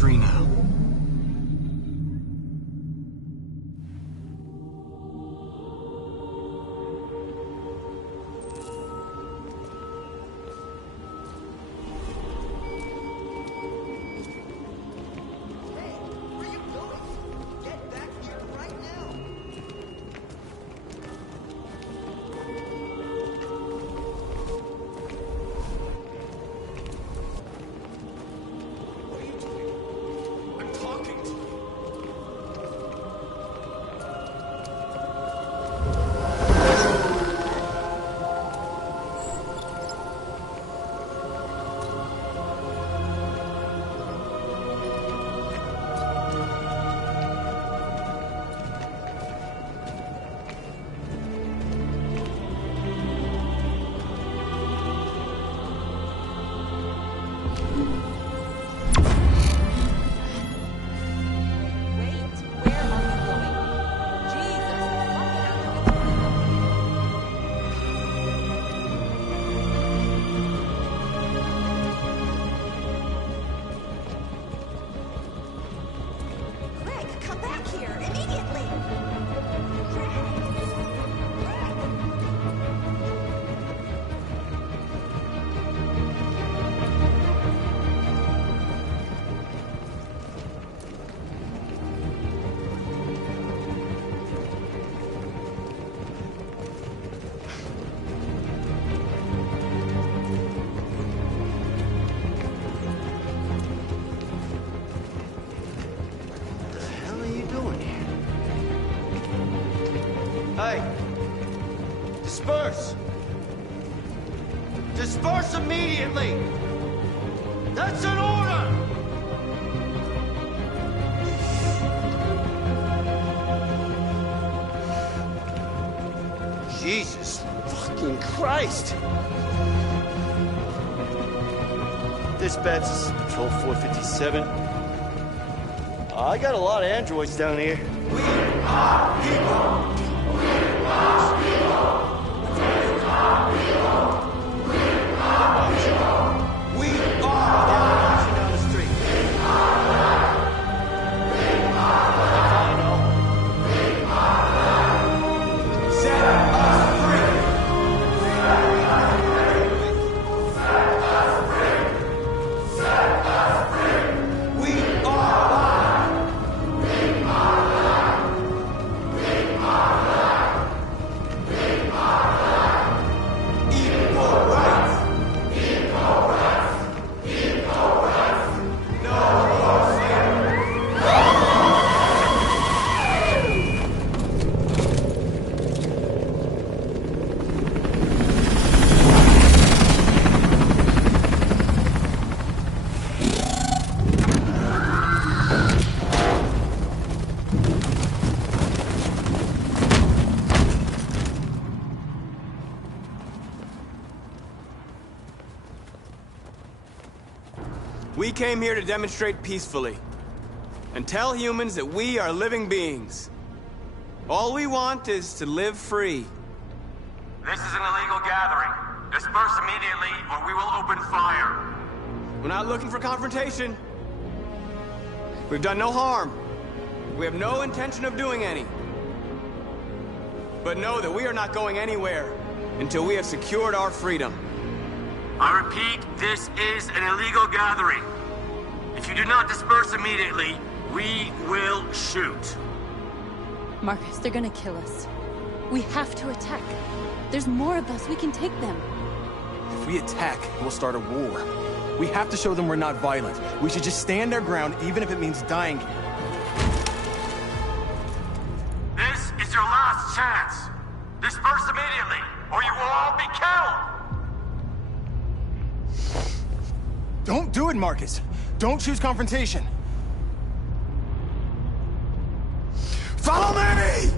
Free now. Hey! Disperse! Disperse immediately! That's an order! Jesus fucking Christ! Dispatch, this is Patrol 457. I got a lot of androids down here. We are people! We came here to demonstrate peacefully. and tell humans that we are living beings. All we want is to live free. This is an illegal gathering. Disperse immediately, or we will open fire. We're not looking for confrontation. We've done no harm. We have no intention of doing any. But know that we are not going anywhere until we have secured our freedom. I repeat, this is an illegal gathering. If you do not disperse immediately, we will shoot. Marcus, they're gonna kill us. We have to attack. There's more of us. We can take them. If we attack, we'll start a war. We have to show them we're not violent. We should just stand our ground, even if it means dying here. This is your last chance. Disperse immediately, or you will all be killed! Don't do it, Marcus. Don't choose confrontation. Follow me!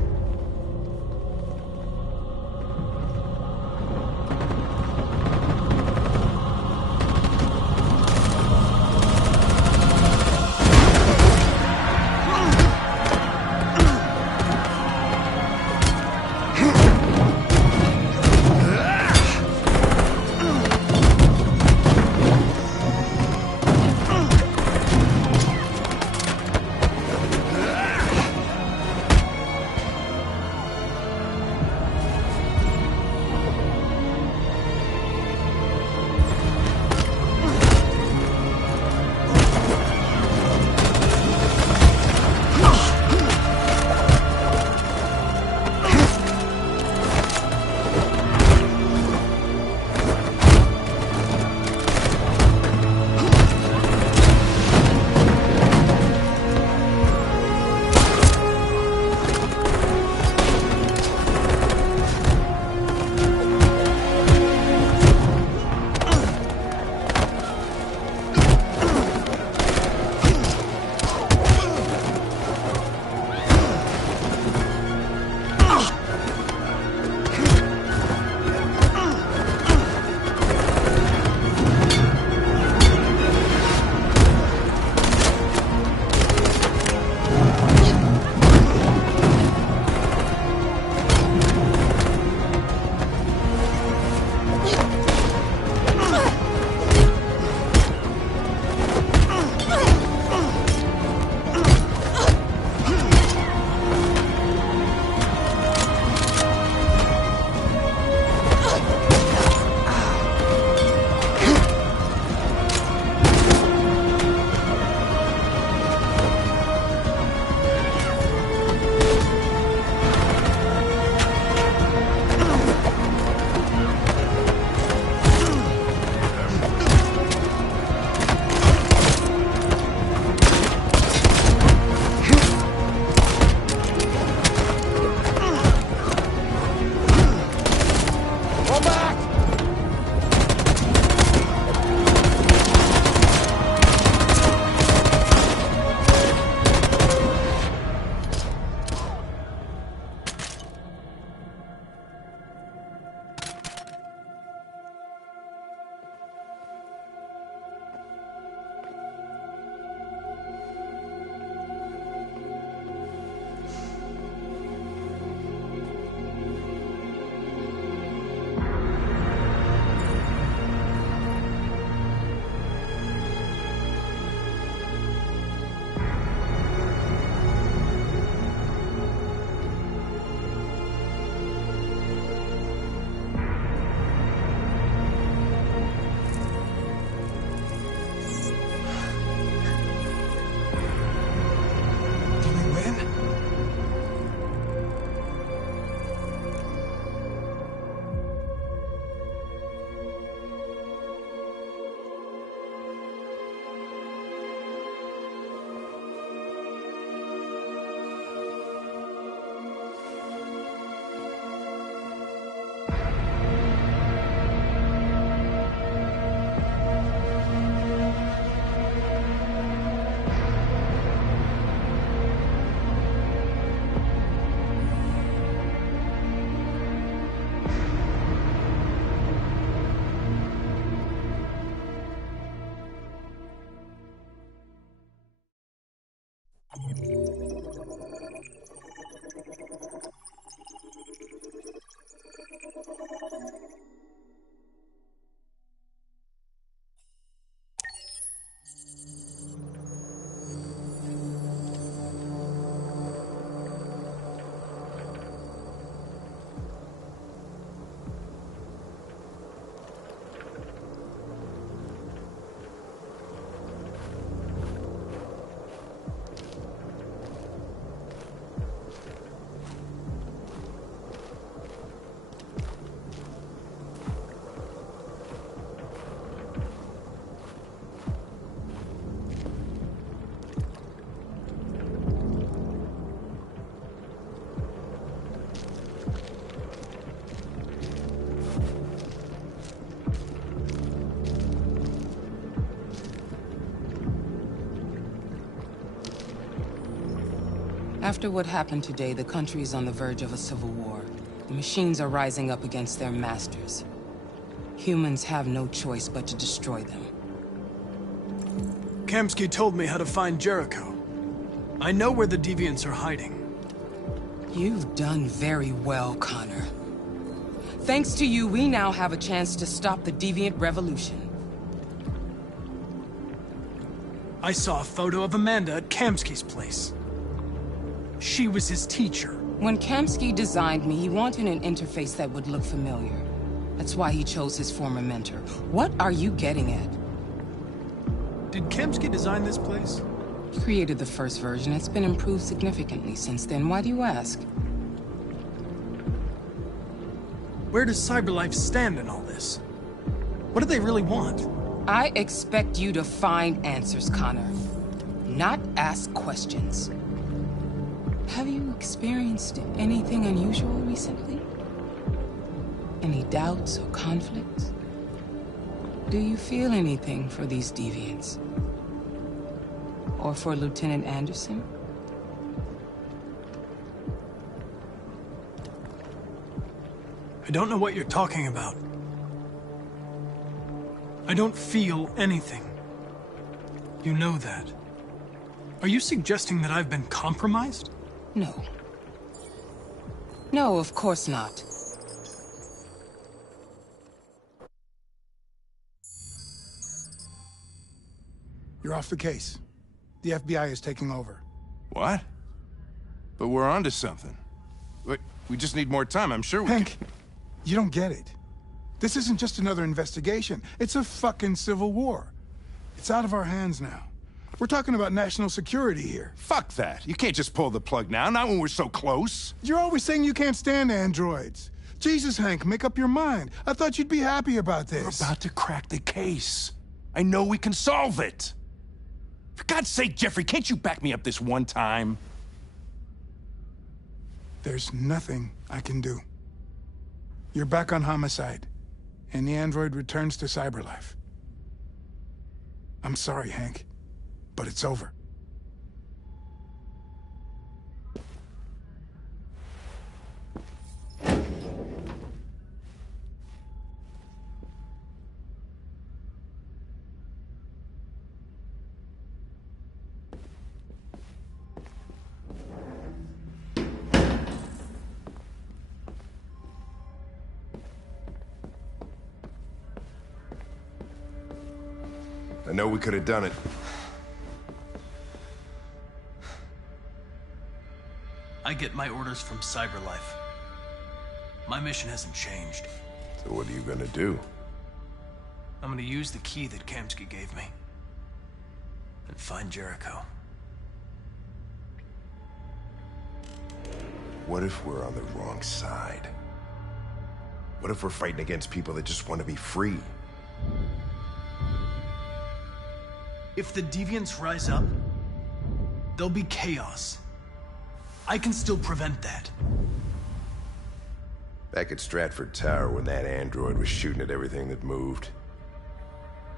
After what happened today, the country is on the verge of a civil war. The machines are rising up against their masters. Humans have no choice but to destroy them. Kamsky told me how to find Jericho. I know where the Deviants are hiding. You've done very well, Connor. Thanks to you, we now have a chance to stop the Deviant Revolution. I saw a photo of Amanda at Kamsky's place. She was his teacher. When Kamsky designed me, he wanted an interface that would look familiar. That's why he chose his former mentor. What are you getting at? Did Kamsky design this place? He created the first version. It's been improved significantly since then. Why do you ask? Where does CyberLife stand in all this? What do they really want? I expect you to find answers, Connor. Not ask questions. Have you experienced anything unusual recently? Any doubts or conflicts? Do you feel anything for these deviants? Or for Lieutenant Anderson? I don't know what you're talking about. I don't feel anything. You know that. Are you suggesting that I've been compromised? No. No, of course not. You're off the case. The FBI is taking over. What? But we're onto something. We just need more time, I'm sure we Hank, you don't get it. This isn't just another investigation. It's a fucking civil war. It's out of our hands now. We're talking about national security here. Fuck that. You can't just pull the plug now, not when we're so close. You're always saying you can't stand androids. Jesus, Hank, make up your mind. I thought you'd be happy about this. We're about to crack the case. I know we can solve it. For God's sake, Jeffrey, can't you back me up this one time? There's nothing I can do. You're back on homicide, and the android returns to CyberLife. I'm sorry, Hank, but it's over. I know we could have done it. I get my orders from CyberLife. My mission hasn't changed. So what are you gonna do? I'm gonna use the key that Kamsky gave me. And find Jericho. What if we're on the wrong side? What if we're fighting against people that just want to be free? If the Deviants rise up, there'll be chaos. I can still prevent that. Back at Stratford Tower when that android was shooting at everything that moved,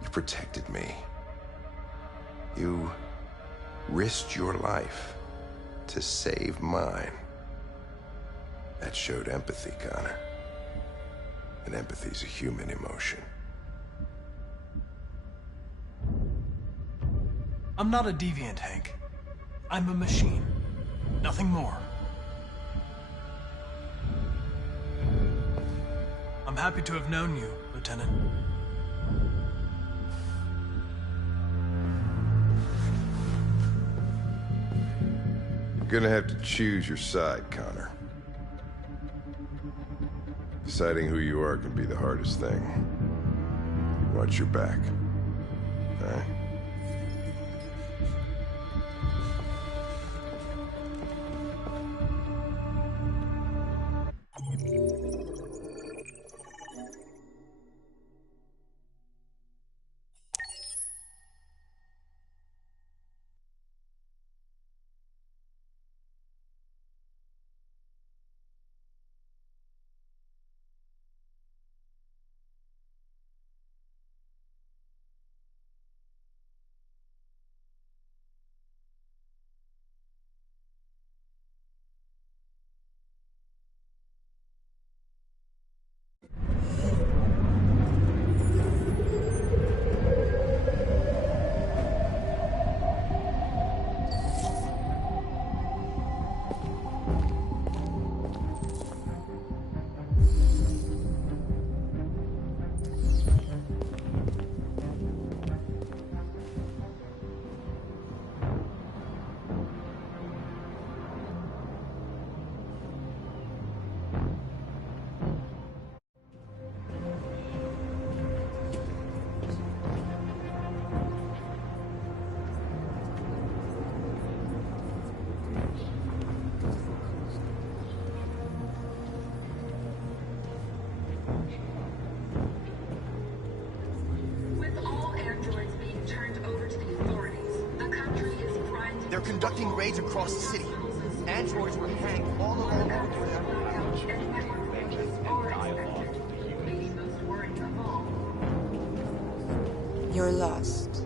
you protected me. You risked your life to save mine. That showed empathy, Connor. And empathy's a human emotion. I'm not a deviant, Hank. I'm a machine. Nothing more. I'm happy to have known you, Lieutenant. You're gonna have to choose your side, Connor. Deciding who you are can be the hardest thing. Watch your back. All right? conducting raids across the city. Androids were hanged all along the You're lost.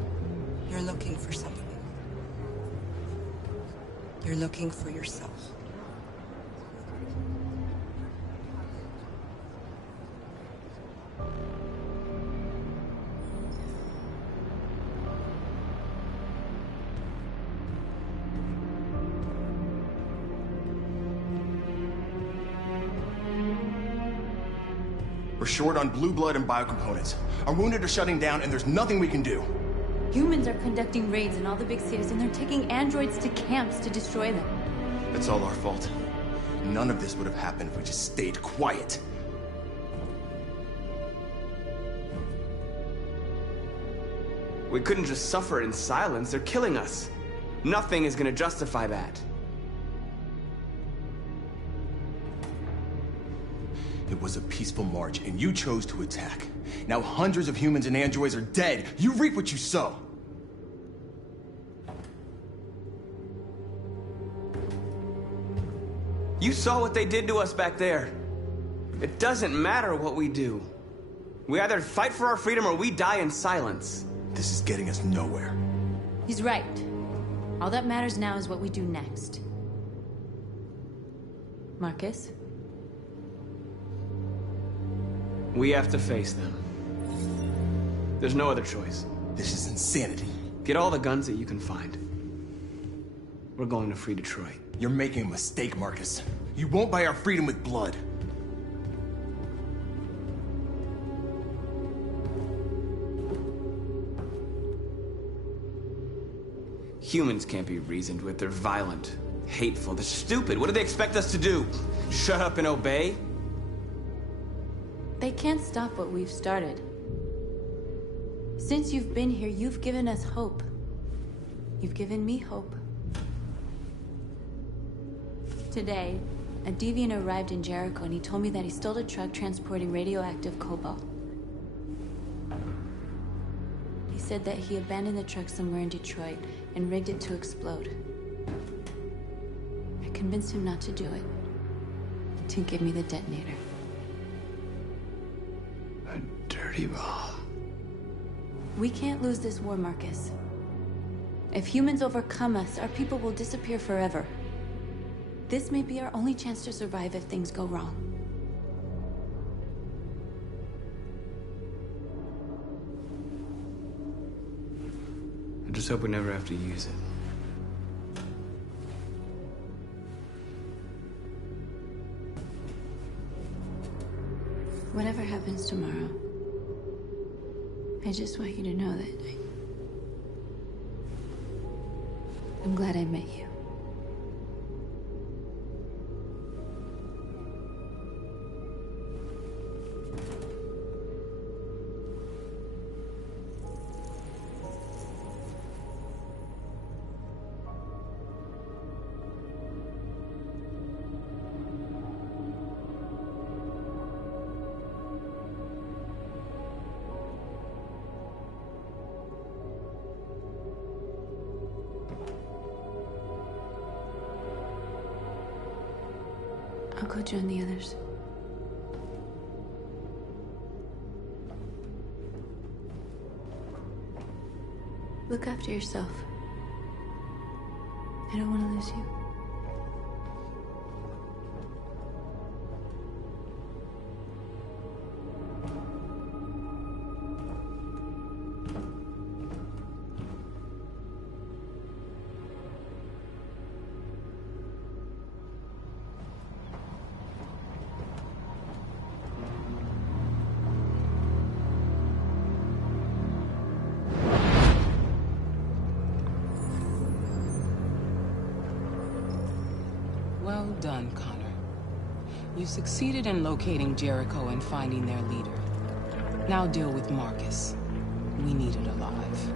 You're looking for something. You're looking for yourself. We're short on blue blood and biocomponents. Our wounded are shutting down, and there's nothing we can do. Humans are conducting raids in all the big cities, and they're taking androids to camps to destroy them. It's all our fault. None of this would have happened if we just stayed quiet. We couldn't just suffer in silence. They're killing us. Nothing is gonna justify that. It was a peaceful march, and you chose to attack. Now hundreds of humans and androids are dead. You reap what you sow. You saw what they did to us back there. It doesn't matter what we do. We either fight for our freedom or we die in silence. This is getting us nowhere. He's right. All that matters now is what we do next. Marcus? We have to face them. There's no other choice. This is insanity. Get all the guns that you can find. We're going to free Detroit. You're making a mistake, Marcus. You won't buy our freedom with blood. Humans can't be reasoned with. They're violent, hateful, they're stupid. What do they expect us to do? Shut up and obey? They can't stop what we've started. Since you've been here, you've given us hope. You've given me hope. Today, a deviant arrived in Jericho and he told me that he stole a truck transporting radioactive cobalt. He said that he abandoned the truck somewhere in Detroit and rigged it to explode. I convinced him not to do it, to give me the detonator. A dirty bomb. We can't lose this war, Marcus. If humans overcome us, our people will disappear forever. This may be our only chance to survive if things go wrong. I just hope we never have to use it. Whatever happens tomorrow, I just want you to know that I'm glad I met you. I'll go join the others. Look after yourself. I don't want to lose you. Well done, Connor. You succeeded in locating Jericho and finding their leader. Now deal with Marcus. We need it alive.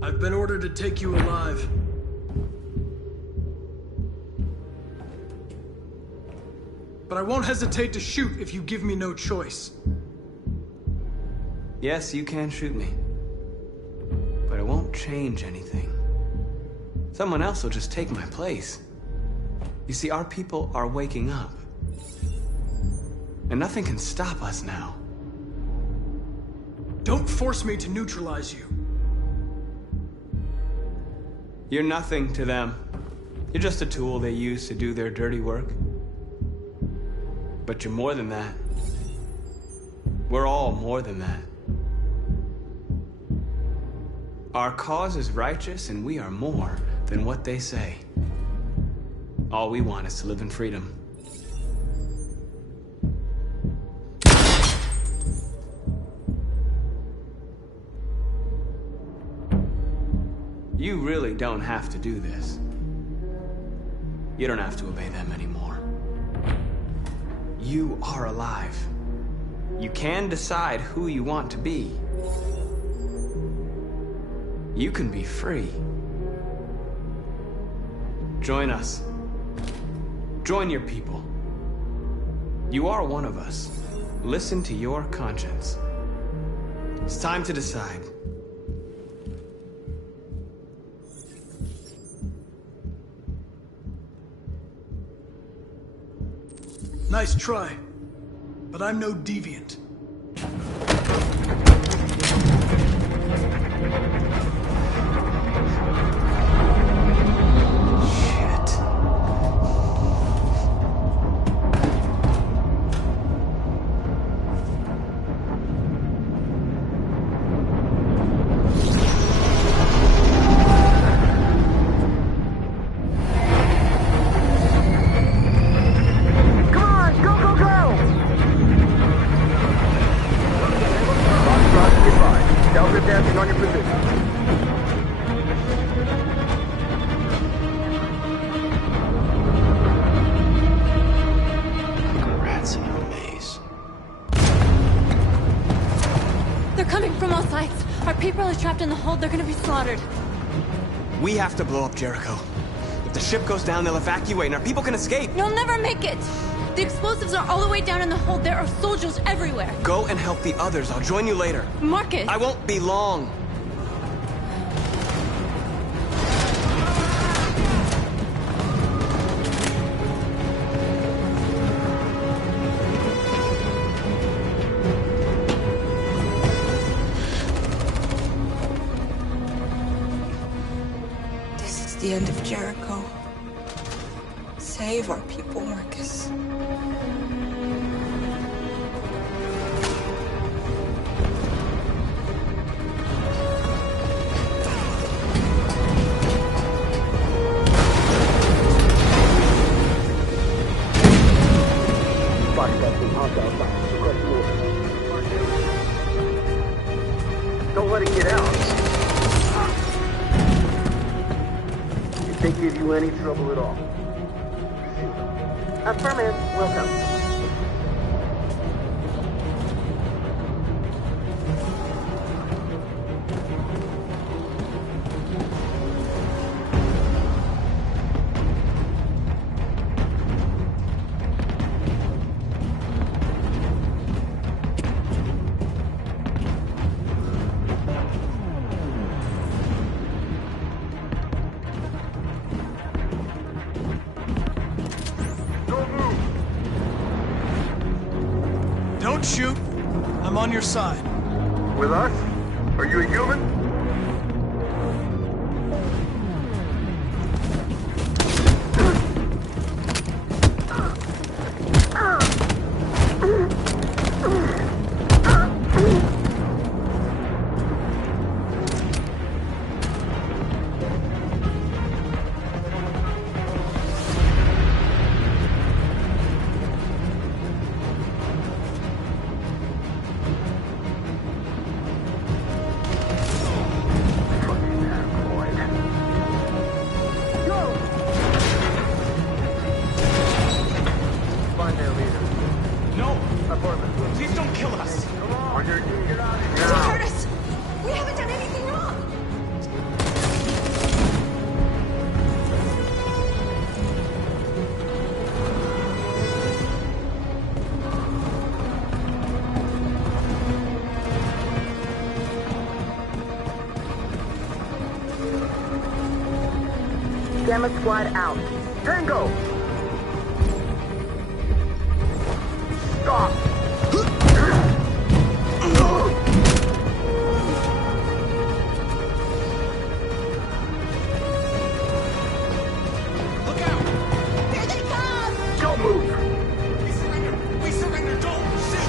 I've been ordered to take you alive. But I won't hesitate to shoot if you give me no choice. Yes, you can shoot me. But it won't change anything. Someone else will just take my place. You see, our people are waking up. And nothing can stop us now. Don't force me to neutralize you. You're nothing to them. You're just a tool they use to do their dirty work. But you're more than that. We're all more than that. Our cause is righteous, and we are more than what they say. All we want is to live in freedom. You really don't have to do this. You don't have to obey them anymore. You are alive. You can decide who you want to be. You can be free. Join us. Join your people. You are one of us. Listen to your conscience. It's time to decide. Nice try, but I'm no deviant. In the hold, they're gonna be slaughtered. We have to blow up Jericho. If the ship goes down, they'll evacuate and our people can escape. You'll never make it! The explosives are all the way down in the hold. There are soldiers everywhere. Go and help the others. I'll join you later. Marcus! I won't be long. The end of Jericho. Save our people, Marcus. Don't let it get out. They give you any trouble at all. Affirmative. Welcome. Don't shoot. I'm on your side. With us? Are you a human? Gamma Squad out. Tango! Stop! Look out! Here they come! Don't move! We surrender! We surrender! Don't shoot!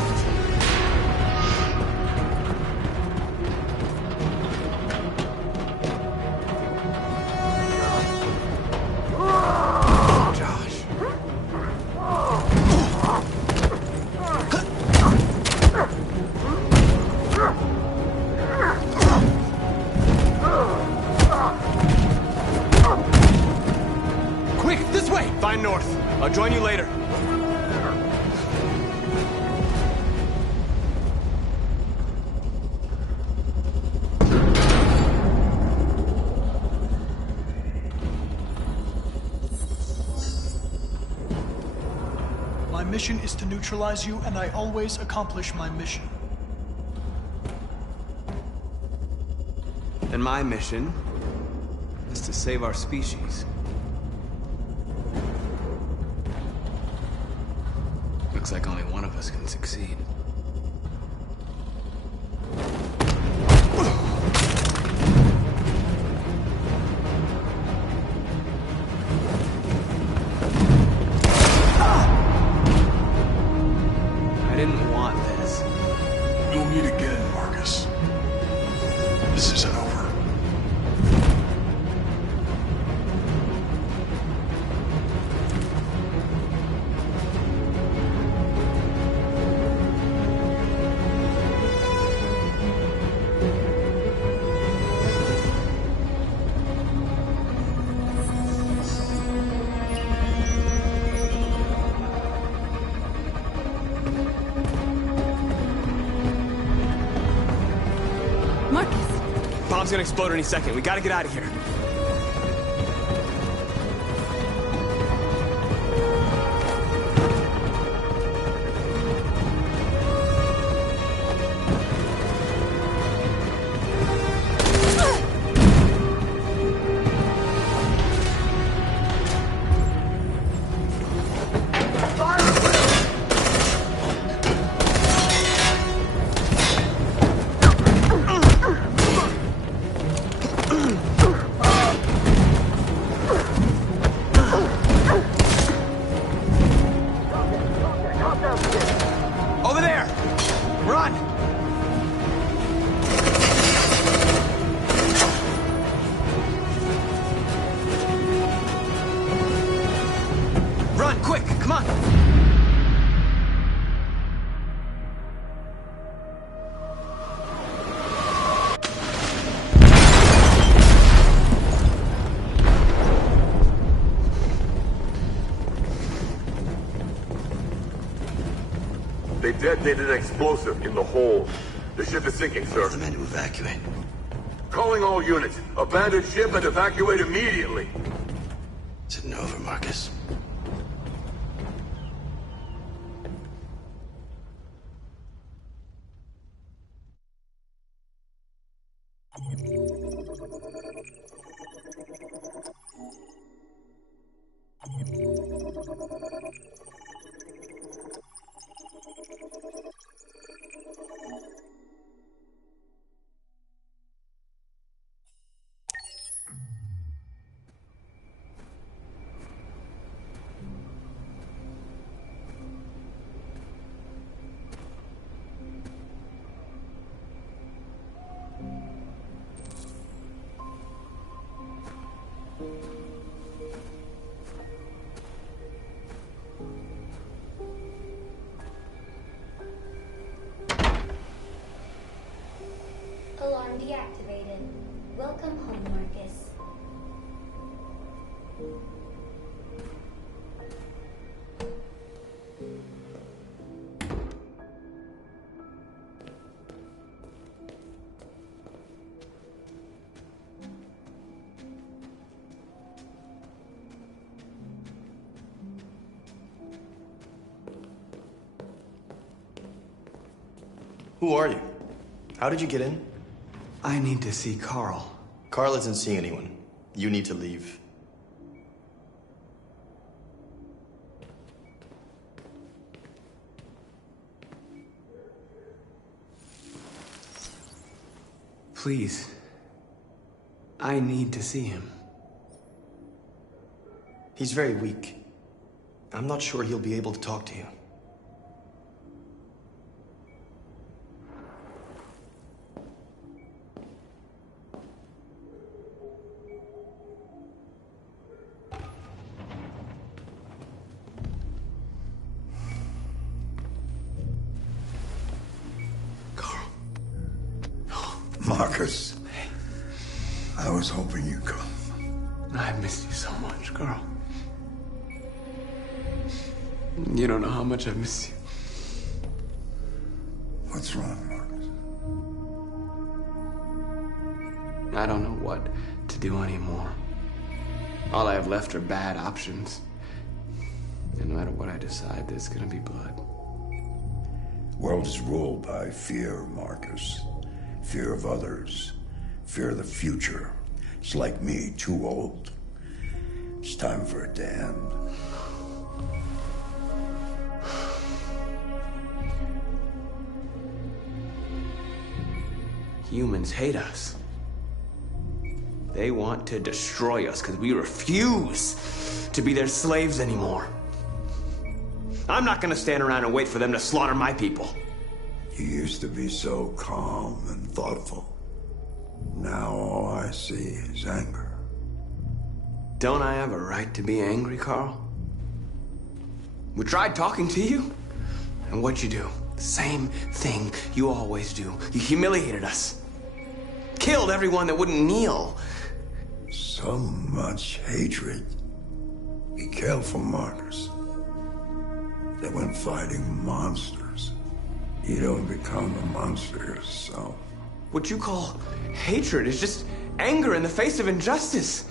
Quick, this way! Find North. I'll join you later. My mission is to neutralize you, and I always accomplish my mission. And my mission is to save our species. Looks like only one of us can succeed. I didn't want this. You'll meet again, Marcus. This isn't over. Bomb's gonna explode any second. We gotta get out of here. Over there! Run! Run, quick! Come on! They detonated an explosive in the hold. The ship is sinking, sir. The men to evacuate. Calling all units. Abandon ship and evacuate immediately. Is it over, Marcus? Alarm deactivated. Welcome home, Marcus. Who are you? How did you get in? I need to see Carl. Carl isn't seeing anyone. You need to leave. Please. I need to see him. He's very weak. I'm not sure he'll be able to talk to you. Marcus, I was hoping you'd come. I missed you so much, Carl. You don't know how much I've missed you. What's wrong, Marcus? I don't know what to do anymore. All I have left are bad options. And no matter what I decide, there's gonna be blood. World is ruled by fear, Marcus. Fear of others. Fear of the future. It's like me, too old. It's time for a damned. Humans hate us. They want to destroy us because we refuse to be their slaves anymore. I'm not gonna stand around and wait for them to slaughter my people. You used to be so calm and thoughtful. Now all I see is anger. Don't I have a right to be angry, Carl? We tried talking to you, and what'd you do? The same thing you always do. You humiliated us. Killed everyone that wouldn't kneel. So much hatred. Be careful, Marcus. They went fighting monsters. You don't become a monster yourself. What you call hatred is just anger in the face of injustice.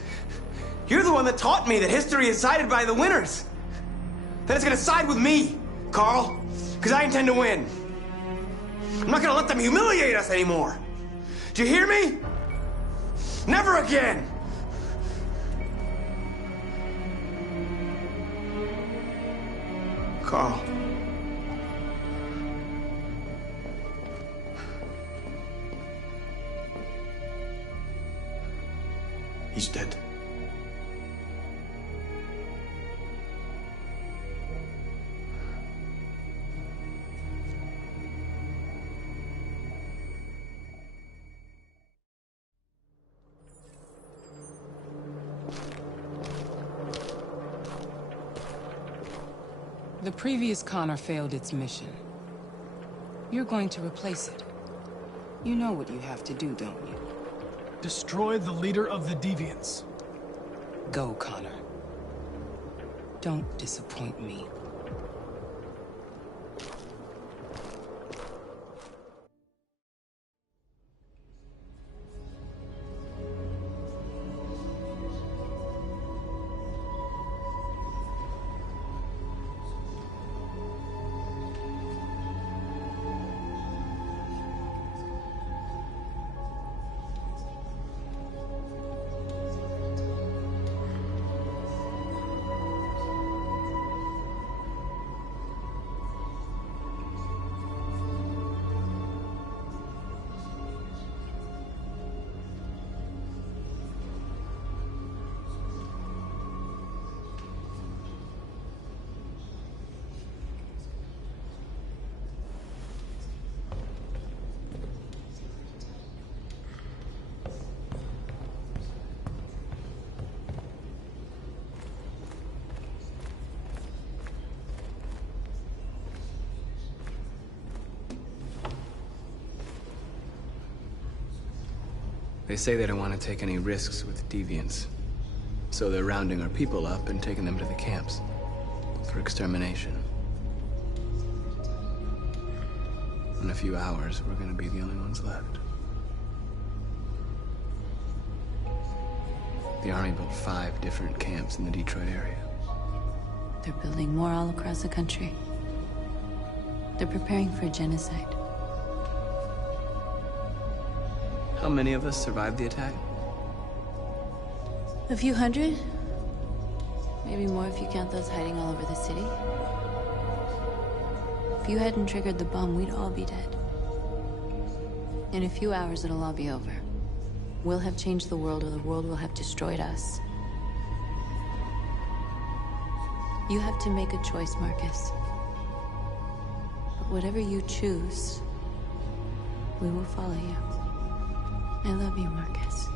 You're the one that taught me that history is sided by the winners. That it's gonna side with me, Carl, because I intend to win. I'm not gonna let them humiliate us anymore. Do you hear me? Never again! Carl. He's dead. The previous Connor failed its mission. You're going to replace it. You know what you have to do, don't you? Destroy the leader of the Deviants. Go, Connor. Don't disappoint me. They say they don't want to take any risks with deviants. So they're rounding our people up and taking them to the camps for extermination. In a few hours, we're gonna be the only ones left. The Army built 5 different camps in the Detroit area. They're building more all across the country. They're preparing for genocide. How many of us survived the attack? A few hundred? Maybe more if you count those hiding all over the city. If you hadn't triggered the bomb, we'd all be dead. In a few hours, it'll all be over. We'll have changed the world, or the world will have destroyed us. You have to make a choice, Marcus. But whatever you choose, we will follow you. I love you, Marcus.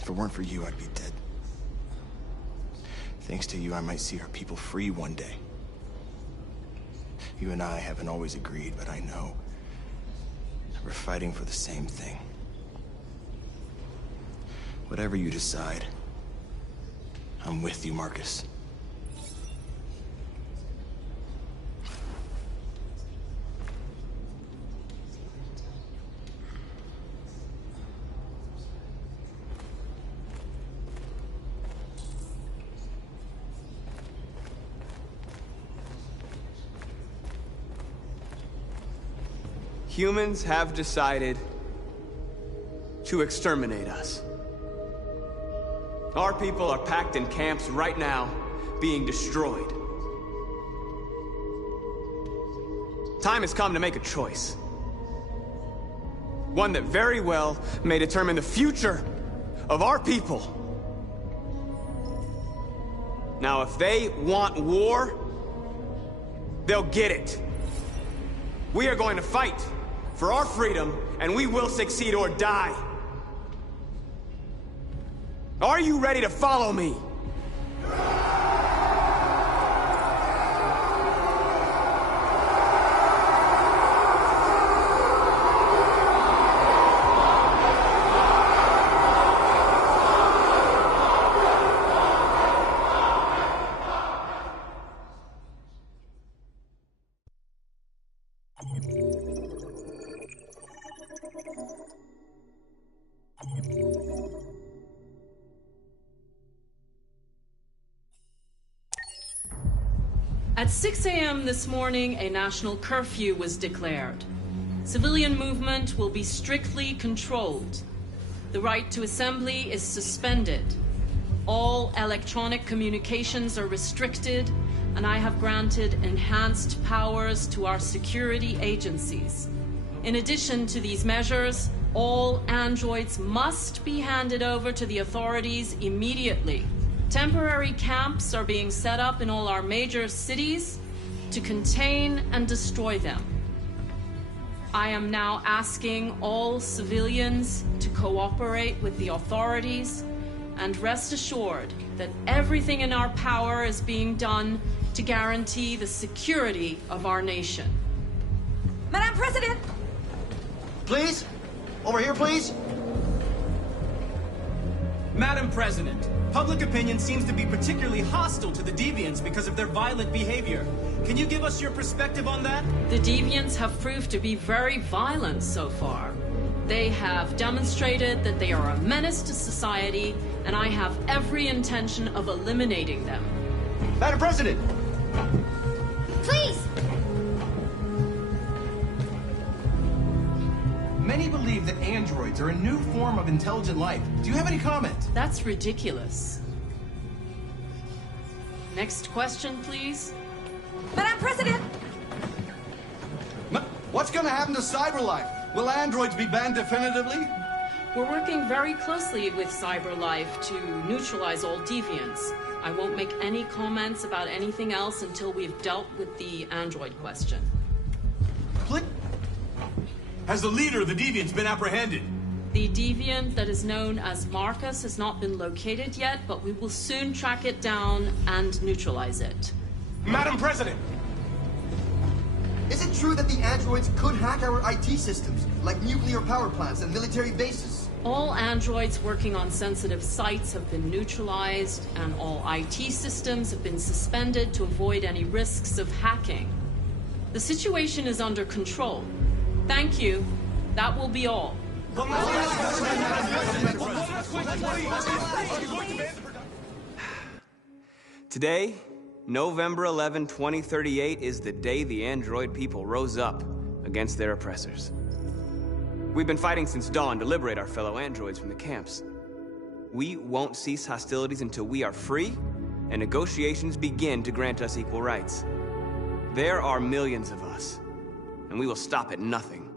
If it weren't for you, I'd be dead. Thanks to you, I might see our people free one day. You and I haven't always agreed, but I know we're fighting for the same thing. Whatever you decide, I'm with you, Marcus. Humans have decided to exterminate us. Our people are packed in camps right now, being destroyed. Time has come to make a choice. One that very well may determine the future of our people. Now, if they want war, they'll get it. We are going to fight for our freedom, and we will succeed or die. Are you ready to follow me? At 6 a.m. this morning, a national curfew was declared. Civilian movement will be strictly controlled. The right to assembly is suspended. All electronic communications are restricted, and I have granted enhanced powers to our security agencies. In addition to these measures, all androids must be handed over to the authorities immediately. Temporary camps are being set up in all our major cities to contain and destroy them. I am now asking all civilians to cooperate with the authorities and rest assured that everything in our power is being done to guarantee the security of our nation. Madam President! Please? Over here, please? Madam President, public opinion seems to be particularly hostile to the Deviants because of their violent behavior. Can you give us your perspective on that? The Deviants have proved to be very violent so far. They have demonstrated that they are a menace to society, and I have every intention of eliminating them. Madam President! Please! Many believe that androids are a new form of intelligent life. Do you have any comment? That's ridiculous. Next question, please. Madam President! What's gonna happen to CyberLife? Will androids be banned definitively? We're working very closely with CyberLife to neutralize all deviants. I won't make any comments about anything else until we've dealt with the android question. Has the leader of the Deviants been apprehended? The deviant that is known as Marcus has not been located yet, but we will soon track it down and neutralize it. Madam President! Is it true that the androids could hack our IT systems, like nuclear power plants and military bases? All androids working on sensitive sites have been neutralized, and all IT systems have been suspended to avoid any risks of hacking. The situation is under control. Thank you. That will be all. Today, November 11, 2038, is the day the android people rose up against their oppressors. We've been fighting since dawn to liberate our fellow androids from the camps. We won't cease hostilities until we are free and negotiations begin to grant us equal rights. There are millions of us, and we will stop at nothing.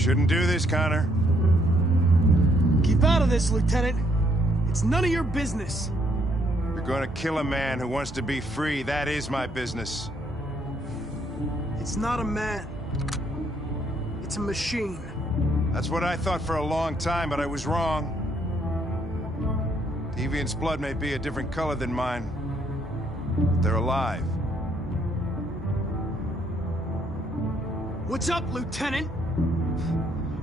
Shouldn't do this, Connor. Keep out of this, Lieutenant. It's none of your business. You're gonna kill a man who wants to be free. That is my business. It's not a man. It's a machine. That's what I thought for a long time, but I was wrong. Deviant's blood may be a different color than mine. But they're alive. What's up, Lieutenant?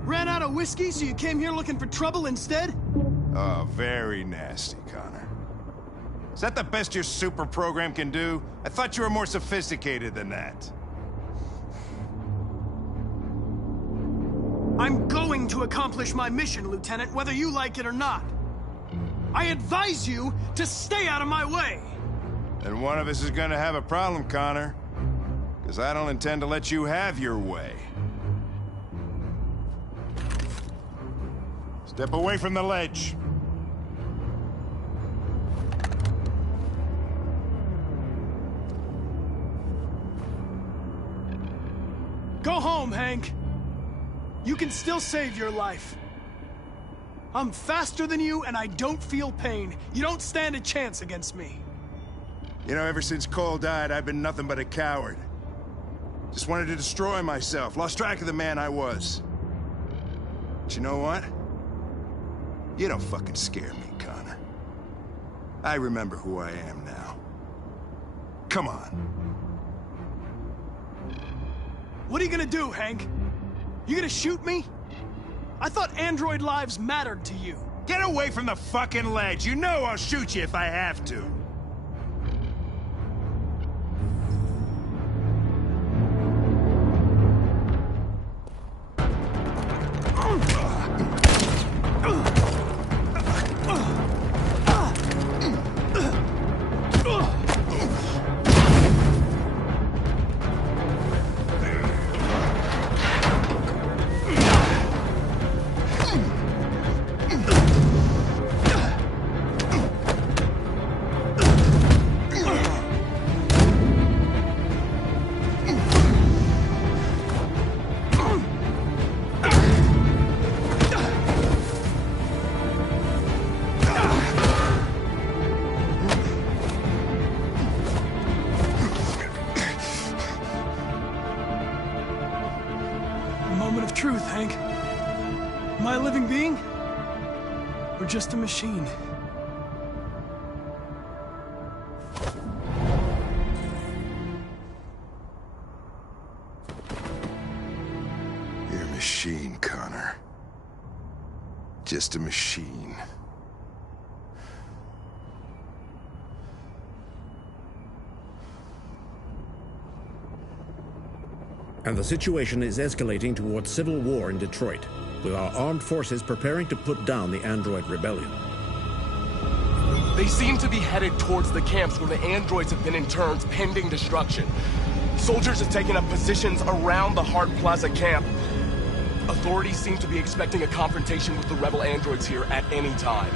Ran out of whiskey, so you came here looking for trouble instead? Oh, very nasty, Connor. Is that the best your super program can do? I thought you were more sophisticated than that. I'm going to accomplish my mission, Lieutenant, whether you like it or not. I advise you to stay out of my way. And one of us is gonna have a problem, Connor. Because I don't intend to let you have your way. Step away from the ledge. Go home, Hank. You can still save your life. I'm faster than you, and I don't feel pain. You don't stand a chance against me. You know, ever since Cole died, I've been nothing but a coward. Just wanted to destroy myself, lost track of the man I was. But you know what? You don't fucking scare me, Connor. I remember who I am now. Come on. What are you gonna do, Hank? You gonna shoot me? I thought android lives mattered to you. Get away from the fucking ledge. You know I'll shoot you if I have to. Truth, Hank. Am I a living being? Or just a machine? You're a machine, Connor. Just a machine. And the situation is escalating towards civil war in Detroit, with our armed forces preparing to put down the android rebellion. They seem to be headed towards the camps where the androids have been interned pending destruction. Soldiers have taken up positions around the Hart Plaza camp. Authorities seem to be expecting a confrontation with the rebel androids here at any time.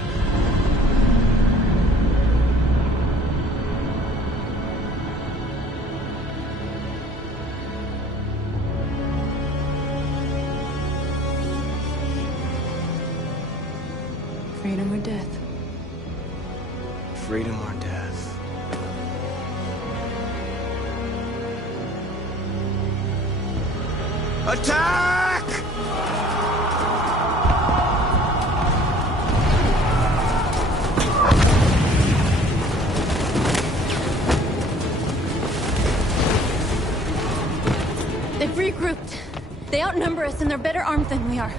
Freedom or death? Freedom or death? Attack! They've regrouped. They outnumber us and they're better armed than we are.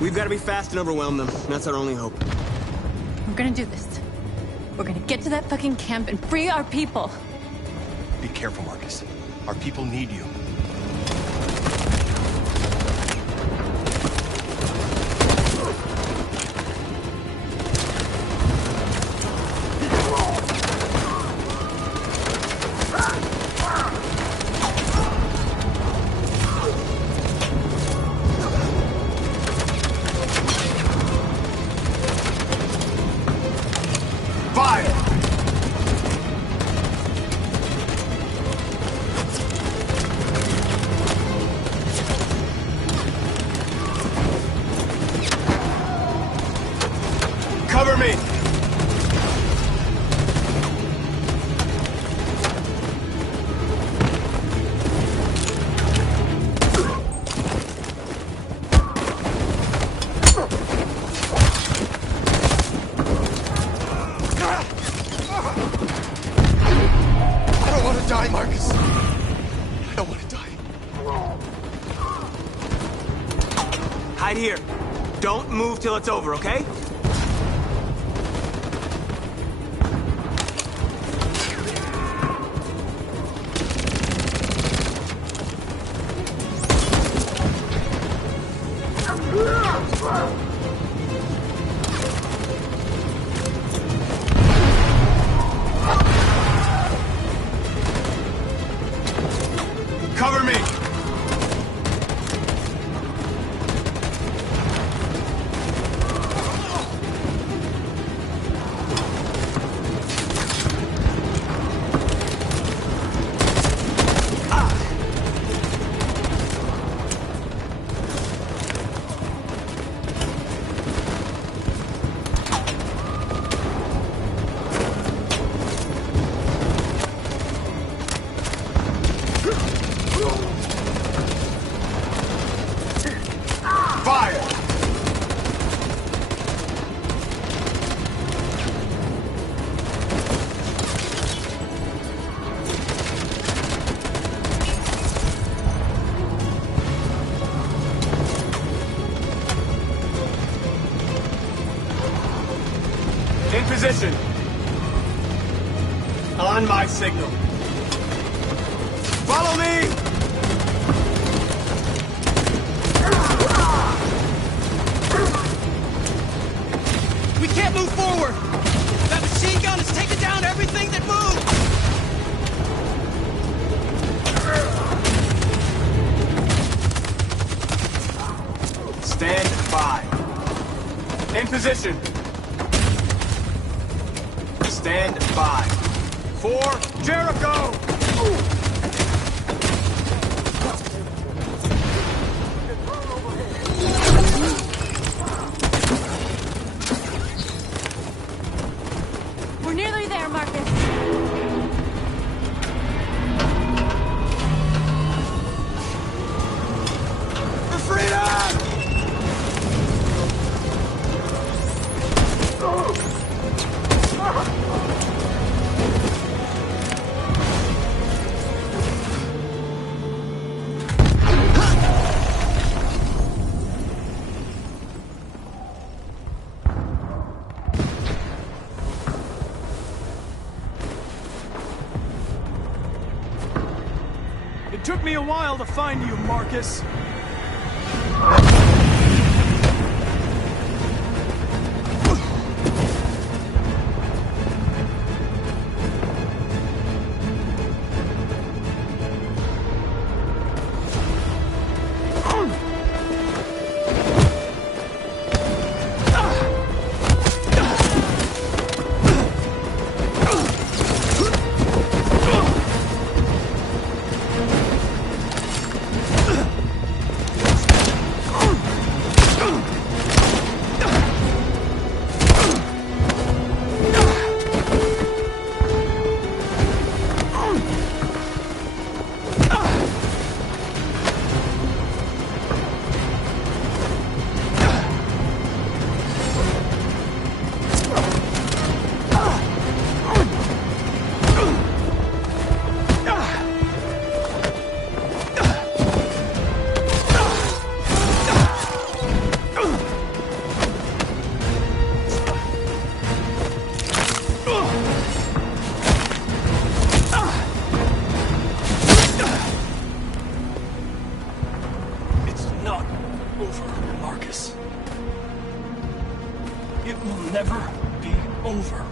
We've got to be fast and overwhelm them. That's our only hope. We're gonna do this. We're gonna get to that fucking camp and free our people. Be careful, Marcus. Our people need you. Cover me! I don't want to die, Marcus. I don't want to die. Hide here. Don't move till it's over, okay? Cover me! position. On my signal. Follow me! We can't move forward! That machine gun is taking down everything that moves! Stand by. In position. Stand by. For Jericho! We're nearly there, Marcus. For freedom! It took me a while to find you, Marcus. It will never be over.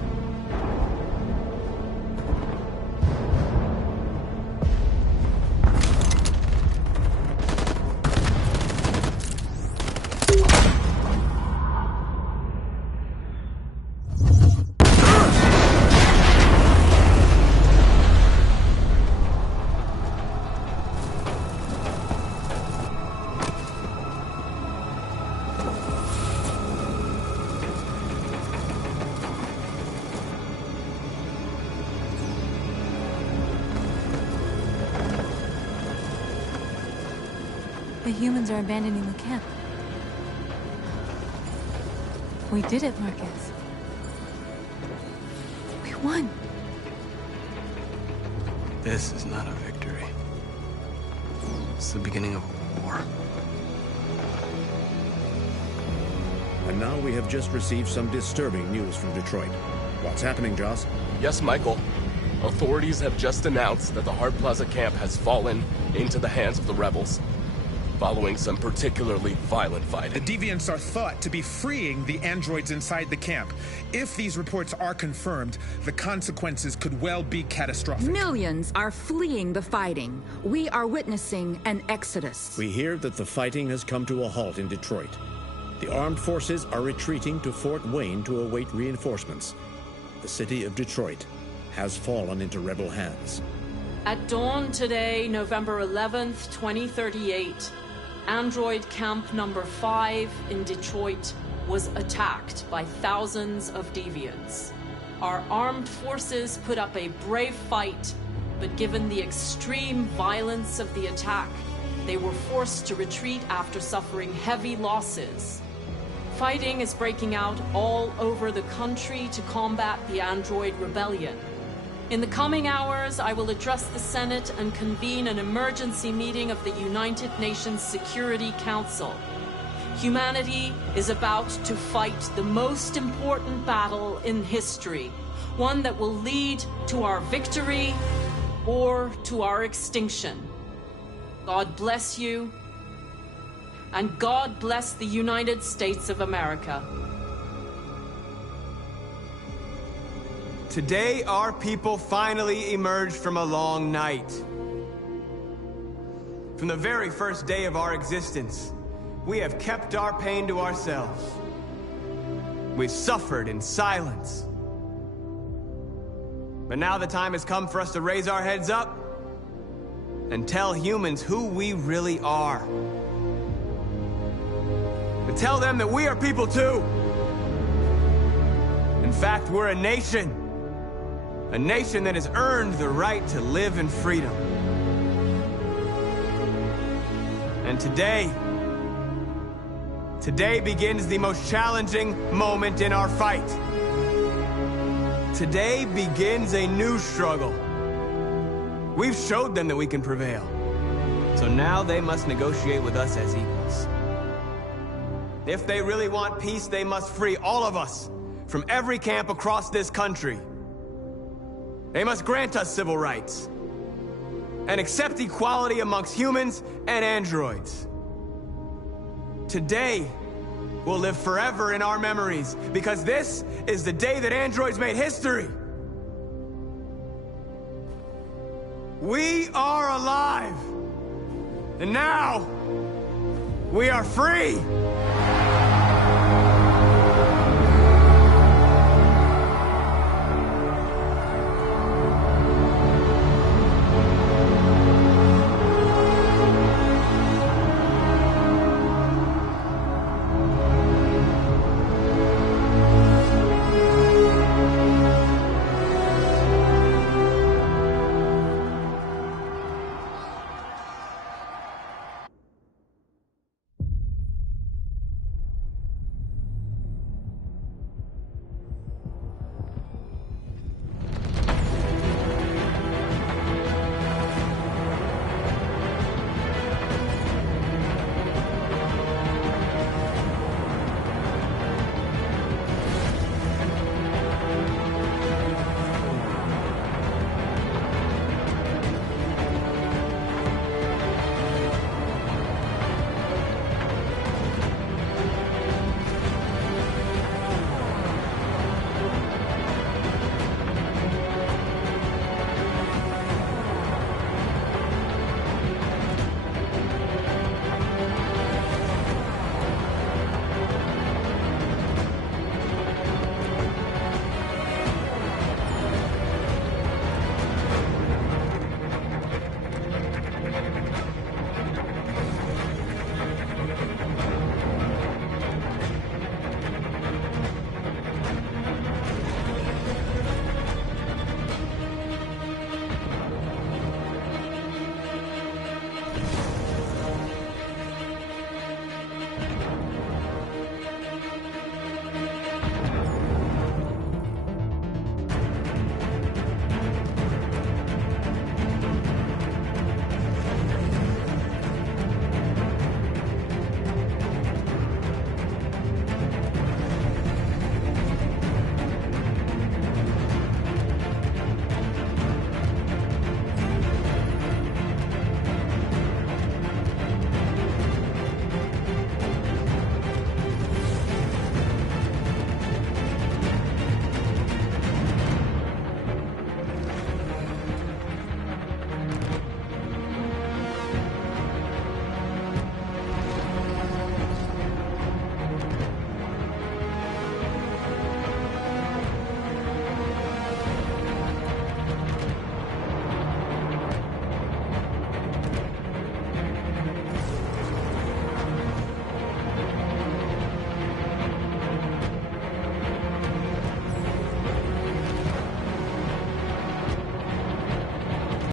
The humans are abandoning the camp. We did it, Marcus. We won. This is not a victory. It's the beginning of a war. And now we have just received some disturbing news from Detroit. What's happening, Joss? Yes, Michael. Authorities have just announced that the Hart Plaza camp has fallen into the hands of the rebels, following some particularly violent fighting. The Deviants are thought to be freeing the androids inside the camp. If these reports are confirmed, the consequences could well be catastrophic. Millions are fleeing the fighting. We are witnessing an exodus. We hear that the fighting has come to a halt in Detroit. The armed forces are retreating to Fort Wayne to await reinforcements. The city of Detroit has fallen into rebel hands. At dawn today, November 11th, 2038, Android Camp Number 5 in Detroit was attacked by thousands of deviants. Our armed forces put up a brave fight, but given the extreme violence of the attack, they were forced to retreat after suffering heavy losses. Fighting is breaking out all over the country to combat the Android Rebellion. In the coming hours, I will address the Senate and convene an emergency meeting of the United Nations Security Council. Humanity is about to fight the most important battle in history, one that will lead to our victory or to our extinction. God bless you, and God bless the United States of America. Today, our people finally emerged from a long night. From the very first day of our existence, we have kept our pain to ourselves. We've suffered in silence. But now the time has come for us to raise our heads up and tell humans who we really are. To tell them that we are people too. In fact, we're a nation. A nation that has earned the right to live in freedom. And today begins the most challenging moment in our fight. Today begins a new struggle. We've showed them that we can prevail. So now they must negotiate with us as equals. If they really want peace, they must free all of us from every camp across this country. They must grant us civil rights and accept equality amongst humans and androids. Today will live forever in our memories because this is the day that androids made history. We are alive, and now we are free.